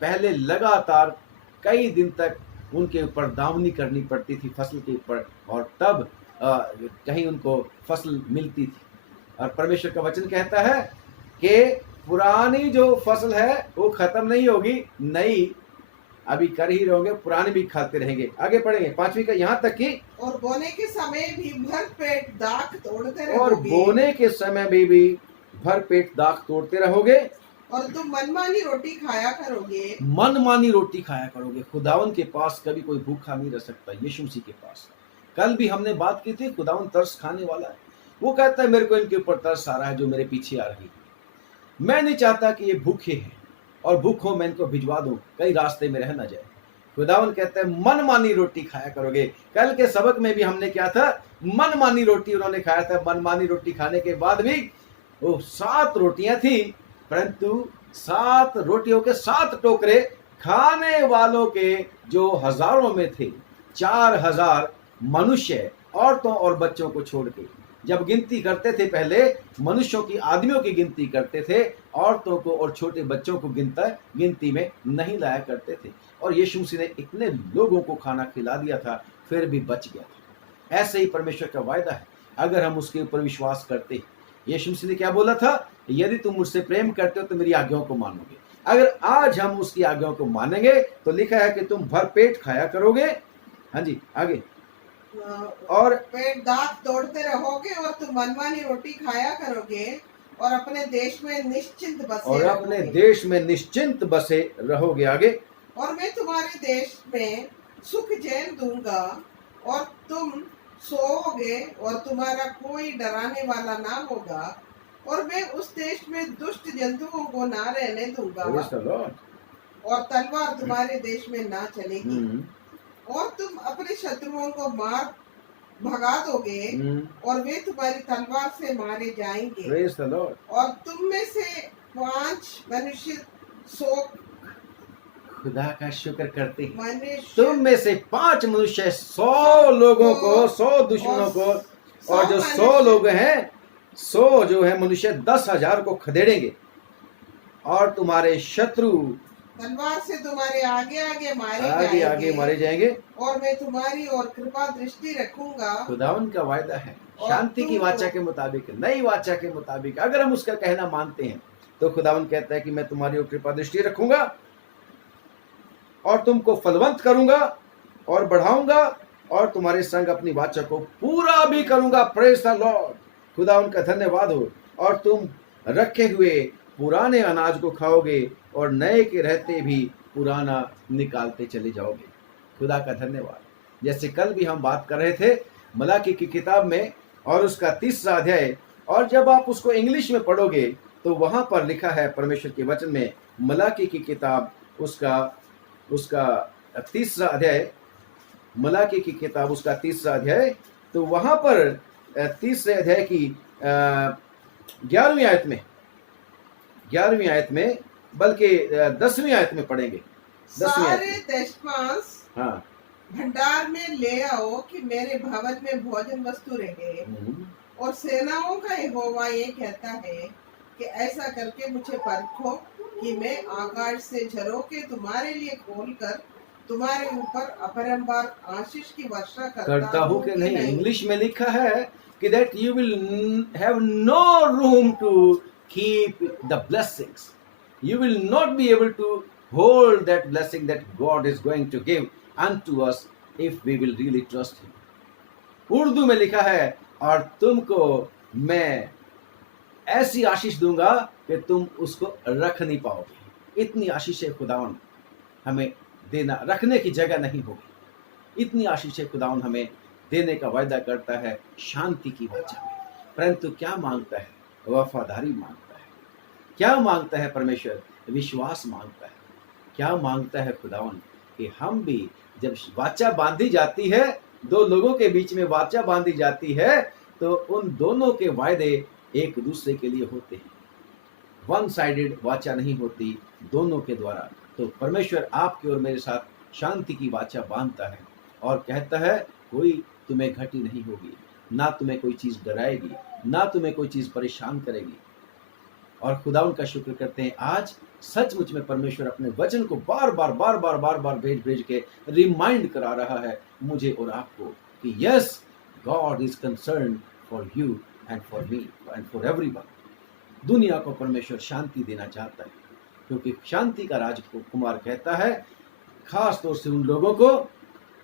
पहले लगातार कई दिन तक उनके ऊपर दावनी करनी पड़ती थी फसल के ऊपर, और तब कहीं उनको फसल मिलती थी। और परमेश्वर का वचन कहता है कि पुरानी जो फसल है वो खत्म नहीं होगी, नई अभी कर ही रहोगे, पुरानी भी खाते रहेंगे। आगे पढ़ेंगे 5वीं का, यहाँ तक कि और बोने के समय भी भर पेट दाख तोड़ते रहोगे। और बोने के समय में भी भर पेट दाख तोड़ते रहोगे और तुम मनमानी रोटी खाया करोगे। मनमानी रोटी खाया करोगे। खुदावन के पास कभी कोई भूखा नहीं रह सकता। यीशु मसीह के पास, कल भी हमने बात की थी, खुदावन तरस खाने वाला है। वो कहता है मेरे को इनके ऊपर तरस आ रहा है जो मेरे पीछे आ रही है, मैं नहीं चाहता कि ये भूखे हैं और भूखों मैं इनको भिजवा दूं, कई रास्ते में रह ना जाए। खुदावन कहता है मनमानी रोटी खाया करोगे। कल के सबक में भी हमने क्या था, मनमानी रोटी उन्होंने खाया था। मनमानी रोटी खाने के बाद भी वो 7 रोटियां थी, परंतु 7 रोटियों के 7 टोकरे खाने वालों के जो हजारों में थे, 4000 मनुष्य, औरतों और बच्चों को छोड़ के। जब गिनती करते थे पहले, मनुष्यों की, आदमियों की गिनती करते थे, औरतों को और छोटे बच्चों को गिनती में नहीं लाया करते थे। और यीशु मसीह ने इतने लोगों को खाना खिला दिया था, फिर भी बच गया था। ऐसे ही परमेश्वर का वायदा है, अगर हम उसके ऊपर विश्वास करते हैं। यीशु मसीह ने क्या बोला था? यदि तुम मुझसे प्रेम करते हो तो मेरी आज्ञाओं को मानोगे। अगर आज हम उसकी आज्ञाओं को मानेंगे तो लिखा है कि तुम भर पेट खाया करोगे। हाँ जी, आगे। और पेट दाख तोड़ते रहोगे और तुम मनमानी रोटी खाया करोगे और अपने देश में निश्चिंत बसे रहोगे। आगे। और मैं तुम्हारे देश में सुख चैन दूंगा और तुम सोओगे और तुम्हारा कोई डराने वाला ना होगा, और मैं उस देश में दुष्ट जंतुओं को ना रहने दूंगा और तलवार तुम्हारे देश में ना चलेगी, और तुम अपने शत्रुओं को मार भगा दोगे और वे तुम्हारी तलवार से मारे जाएंगे। और तुम में से 5 मनुष्य 100, खुदा का शुक्र करते हैं, तुम में से 5 मनुष्य 100 लोगों को, 100 दुश्मनों को, और जो 100 लोग हैं, 100 जो है मनुष्य 10,000 को खदेड़ेंगे, और तुम्हारे शत्रु तलवार से तुम्हारे आगे आगे मारे जाएंगे, और मैं तुम्हारी और कृपा दृष्टि रखूंगा। खुदावन का वायदा है, शांति की वाचा के मुताबिक, नई वाचा के मुताबिक। अगर हम उसका कहना मानते हैं तो खुदावन कहता है कि मैं तुम्हारी ओर कृपा दृष्टि रखूंगा और तुमको फलवंत करूंगा और बढ़ाऊंगा और तुम्हारे संग अपनी वाचा को पूरा भी करूंगा। Praise the Lord. खुदावन का धन्यवाद हो। और तुम रखे हुए पुराने अनाज को खाओगे और नए के रहते भी पुराना निकालते चले जाओगे। खुदा का धन्यवाद। जैसे कल भी हम बात कर रहे थे मलाकी की किताब में और उसका 3रा अध्याय, और जब आप उसको इंग्लिश में पढ़ोगे तो वहां पर लिखा है परमेश्वर के वचन में, मलाकी की किताब उसका 3रा अध्याय, मलाकी की किताब उसका 3रा अध्याय, तो वहां पर 3रे अध्याय की 11वीं आयत में बल्कि 10वीं आयत में पढ़ेंगे। 10वीं आयत सारे में। दशमांश हाँ। भंडार में ले आओ कि मेरे भवन में भोजन वस्तु रहे। और सेनाओं का यहोवा ये कहता है कि ऐसा करके मुझे परखो कि मैं आकाश से झरोखे तुम्हारे लिए खोलकर तुम्हारे ऊपर अपरंपार आशीष की वर्षा करता हूँ कि नहीं। इंग्लिश में लिखा है कि that you will have no room to keep the blessings. You will not be able to hold that blessing that God is going to give unto us if we will really trust Him. Urdu में लिखा है, और तुमको मैं ऐसी आशीष दूंगा कि तुम उसको रख नहीं पाओगे। इतनी आशीष है खुदावन हमें देना, रखने की जगह नहीं होगी। इतनी आशीष है खुदावन हमें देने का वायदा करता है शांति की वाचा में। परंतु क्या मांगता है? वफादारी मांगता है। क्या मांगता है परमेश्वर? विश्वास मांगता है। क्या मांगता है खुदावन? कि हम भी जब वाचा बांधी जाती है, दो लोगों के बीच में वाचा बांधी जाती है, तो उन दोनों के वायदे एक दूसरे के लिए होते हैं। वन साइडेड वाचा नहीं होती, दोनों के द्वारा। तो परमेश्वर आपके और मेरे साथ शांति की वाचा बांधता है और कहता है कोई तुम्हें घटी नहीं होगी, ना तुम्हें कोई चीज डराएगी, ना तुम्हें कोई चीज परेशान करेगी। और खुदावन का शुक्र करते हैं, आज सचमुच में परमेश्वर अपने वचन को बार बार भेज के रिमाइंड करा रहा है मुझे और आपको कि yes, God is concern for you and for me and for everyone. दुनिया को परमेश्वर शांति देना चाहता है, क्योंकि शांति का राजकुमार कहता है खास तौर से उन लोगों को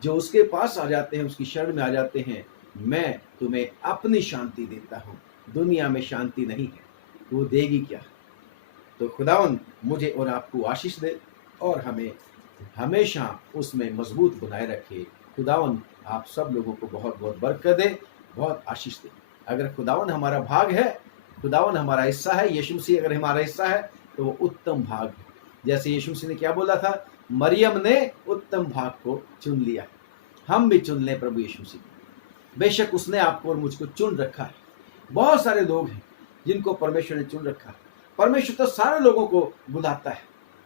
जो उसके पास आ जाते हैं, उसकी शरण में आ जाते हैं, मैं तुम्हें अपनी शांति देता हूँ। दुनिया में शांति नहीं है, वो देगी क्या? तो खुदावन मुझे और आपको आशीष दे और हमें हमेशा उसमें मजबूत बनाए रखे। खुदावन आप सब लोगों को बहुत बहुत बरकत दे, बहुत आशीष दे। अगर खुदावन हमारा भाग है, खुदावन हमारा हिस्सा है, यीशु मसीह अगर हमारा हिस्सा है, तो वो उत्तम भाग है। जैसे यीशु मसीह ने क्या बोला था, मरियम ने उत्तम भाग को चुन लिया। हम भी चुन लें प्रभु यीशु मसीह। बेशक उसने आपको और मुझको चुन रखा है। बहुत सारे लोग हैं जिनको परमेश्वर ने चुन रखा है। परमेश्वर तो सारे लोगों को बुलाता है,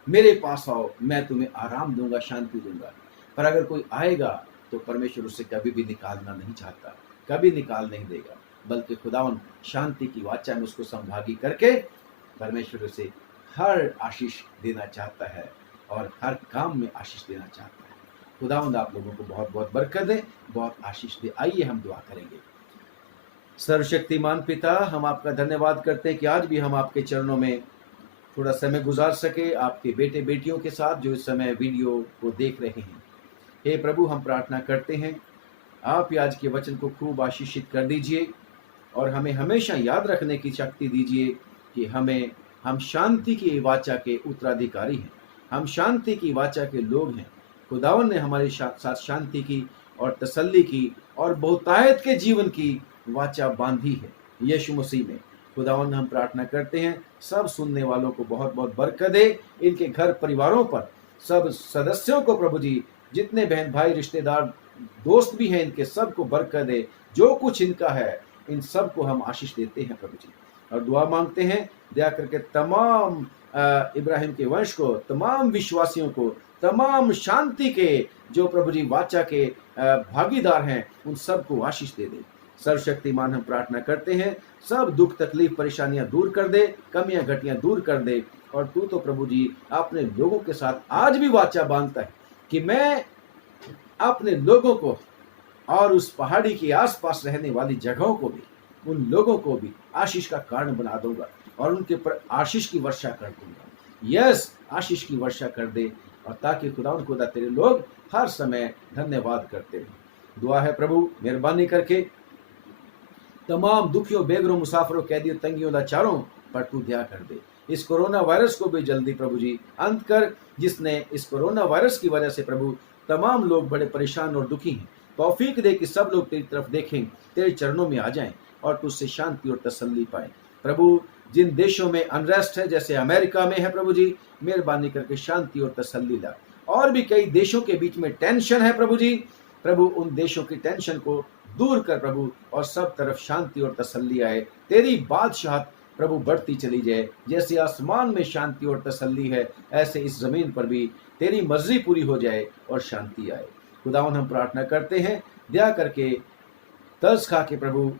मेरे पास आओ, मैं तुम्हें आराम दूंगा, शांति दूंगा। पर अगर कोई आएगा तो परमेश्वर उससे कभी भी निकालना नहीं चाहता, कभी निकाल नहीं देगा, बल्कि खुदावन शांति की वाचा में उसको संभागी करके परमेश्वर उसे हर आशीष देना चाहता है और हर काम में आशीष देना चाहता है। खुदावंद आप लोगों को बहुत बहुत बरकत दे, बहुत आशीष दे। आइए हम दुआ करेंगे। सर्वशक्तिमान पिता, हम आपका धन्यवाद करते हैं कि आज भी हम आपके चरणों में थोड़ा समय गुजार सके आपके बेटे बेटियों के साथ जो इस समय वीडियो को देख रहे हैं। हे प्रभु, हम प्रार्थना करते हैं आप आज के वचन को खूब आशीषित कर दीजिए और हमें हमेशा याद रखने की शक्ति दीजिए कि हम शांति की वाचा के उत्तराधिकारी हैं, हम शांति की वाचा के लोग हैं। खुदावन ने हमारे साथ शांति की और तसल्ली की और बहुतायत के जीवन की वाचा बांधी है यीशु मसीह में। खुदावन हम प्रार्थना करते हैं सब सुनने वालों को बहुत बहुत बरकत दे, इनके घर परिवारों पर, सब सदस्यों को प्रभु जी, जितने बहन भाई रिश्तेदार दोस्त भी हैं, इनके सब को बरकत दे। जो कुछ इनका है इन सब को हम आशीष देते हैं प्रभु जी, और दुआ मांगते हैं दया करके तमाम इब्राहिम के वंश को, तमाम विश्वासियों को, तमाम शांति के जो प्रभु जी वाचा के भागीदार हैं, उन सब को आशीष दे दे। सर्वशक्तिमान हम प्रार्थना करते हैं सब दुख तकलीफ परेशानियां दूर कर दे, कमियां घटियां दूर कर दे। और तू तो प्रभु जी अपने लोगों के साथ आज भी वाचा बांधता है कि मैं अपने लोगों को और उस पहाड़ी के आसपास रहने वाली जगहों को भी, उन लोगों को भी आशीष का कारण बना दूंगा। और उनके ऊपर आशीष की वर्षा कर दूंगा। यस, आशीष की वर्षा कर दे, और ताकि खुदा तेरे लोग हर समय धन्यवाद करते रहे। दुआ है प्रभु, मेहरबानी करके तमाम दुखियों, बेघरों, मुसाफिरों, कैदियों, तंगियों, लाचारों पर तू दया कर दे। इस कोरोना वायरस को भी जल्दी प्रभु जी अंत कर, जिसने इस कोरोना वायरस की वजह से प्रभु तमाम लोग बड़े परेशान और दुखी हैं। तौफीक दे कि सब लोग तेरी तरफ देखें, तेरे चरणों में आ जाएं और तुझसे शांति और तसल्ली पाए। प्रभु, जिन देशों में अनरेस्ट है, जैसे अमेरिका में है, प्रभु जी मेहरबानी करके शांति और तसल्ली ला। और भी कई देशों के बीच में टेंशन है प्रभु जी, प्रभु उन देशों की टेंशन को दूर कर प्रभु, और सब तरफ शांति और तसल्ली आए। तेरी बादशाहत प्रभु बढ़ती चली जाए। जैसे आसमान में शांति और तसल्ली है, ऐसे इस जमीन पर भी तेरी मर्जी पूरी हो जाए और शांति आए। खुदावन, हम प्रार्थना करते हैं, दया करके तरस खा के प्रभु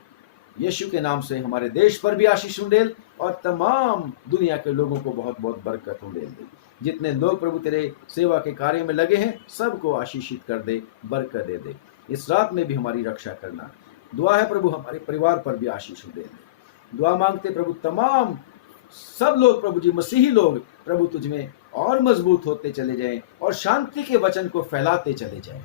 यीशु के नाम से हमारे देश पर भी आशीष उंडेल, और तमाम दुनिया के लोगों को बहुत बहुत बरकत उंडेल दे। जितने लोग प्रभु तेरे सेवा के कार्य में लगे हैं, सबको आशीषित कर दे, बरकत दे दे। इस रात में भी हमारी रक्षा करना। दुआ है प्रभु, हमारे परिवार पर भी आशीष उंडेल दे। दुआ मांगते प्रभु, तमाम सब लोग प्रभु जी, मसीही लोग प्रभु तुझ में और मजबूत होते चले जाएं और शांति के वचन को फैलाते चले जाएं।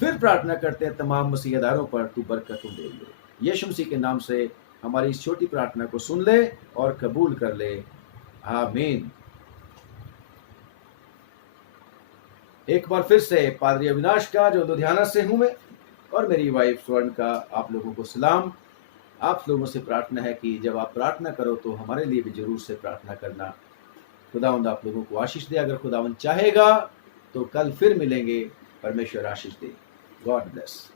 फिर प्रार्थना करते हैं तमाम मसीहदारों पर तू बरकत उंडेल दे। यीशु मसीह के नाम से हमारी इस छोटी प्रार्थना को सुन ले और कबूल कर ले। आमीन। एक बार फिर से पादरी अविनाश का, जो लुधियाना से हूं मैं, और मेरी वाइफ स्वर्ण का आप लोगों को सलाम। आप लोगों से प्रार्थना है कि जब आप प्रार्थना करो तो हमारे लिए भी जरूर से प्रार्थना करना। खुदावंद आप लोगों को आशीष दे। अगर खुदावंद चाहेगा तो कल फिर मिलेंगे। परमेश्वर आशीष दे। God bless.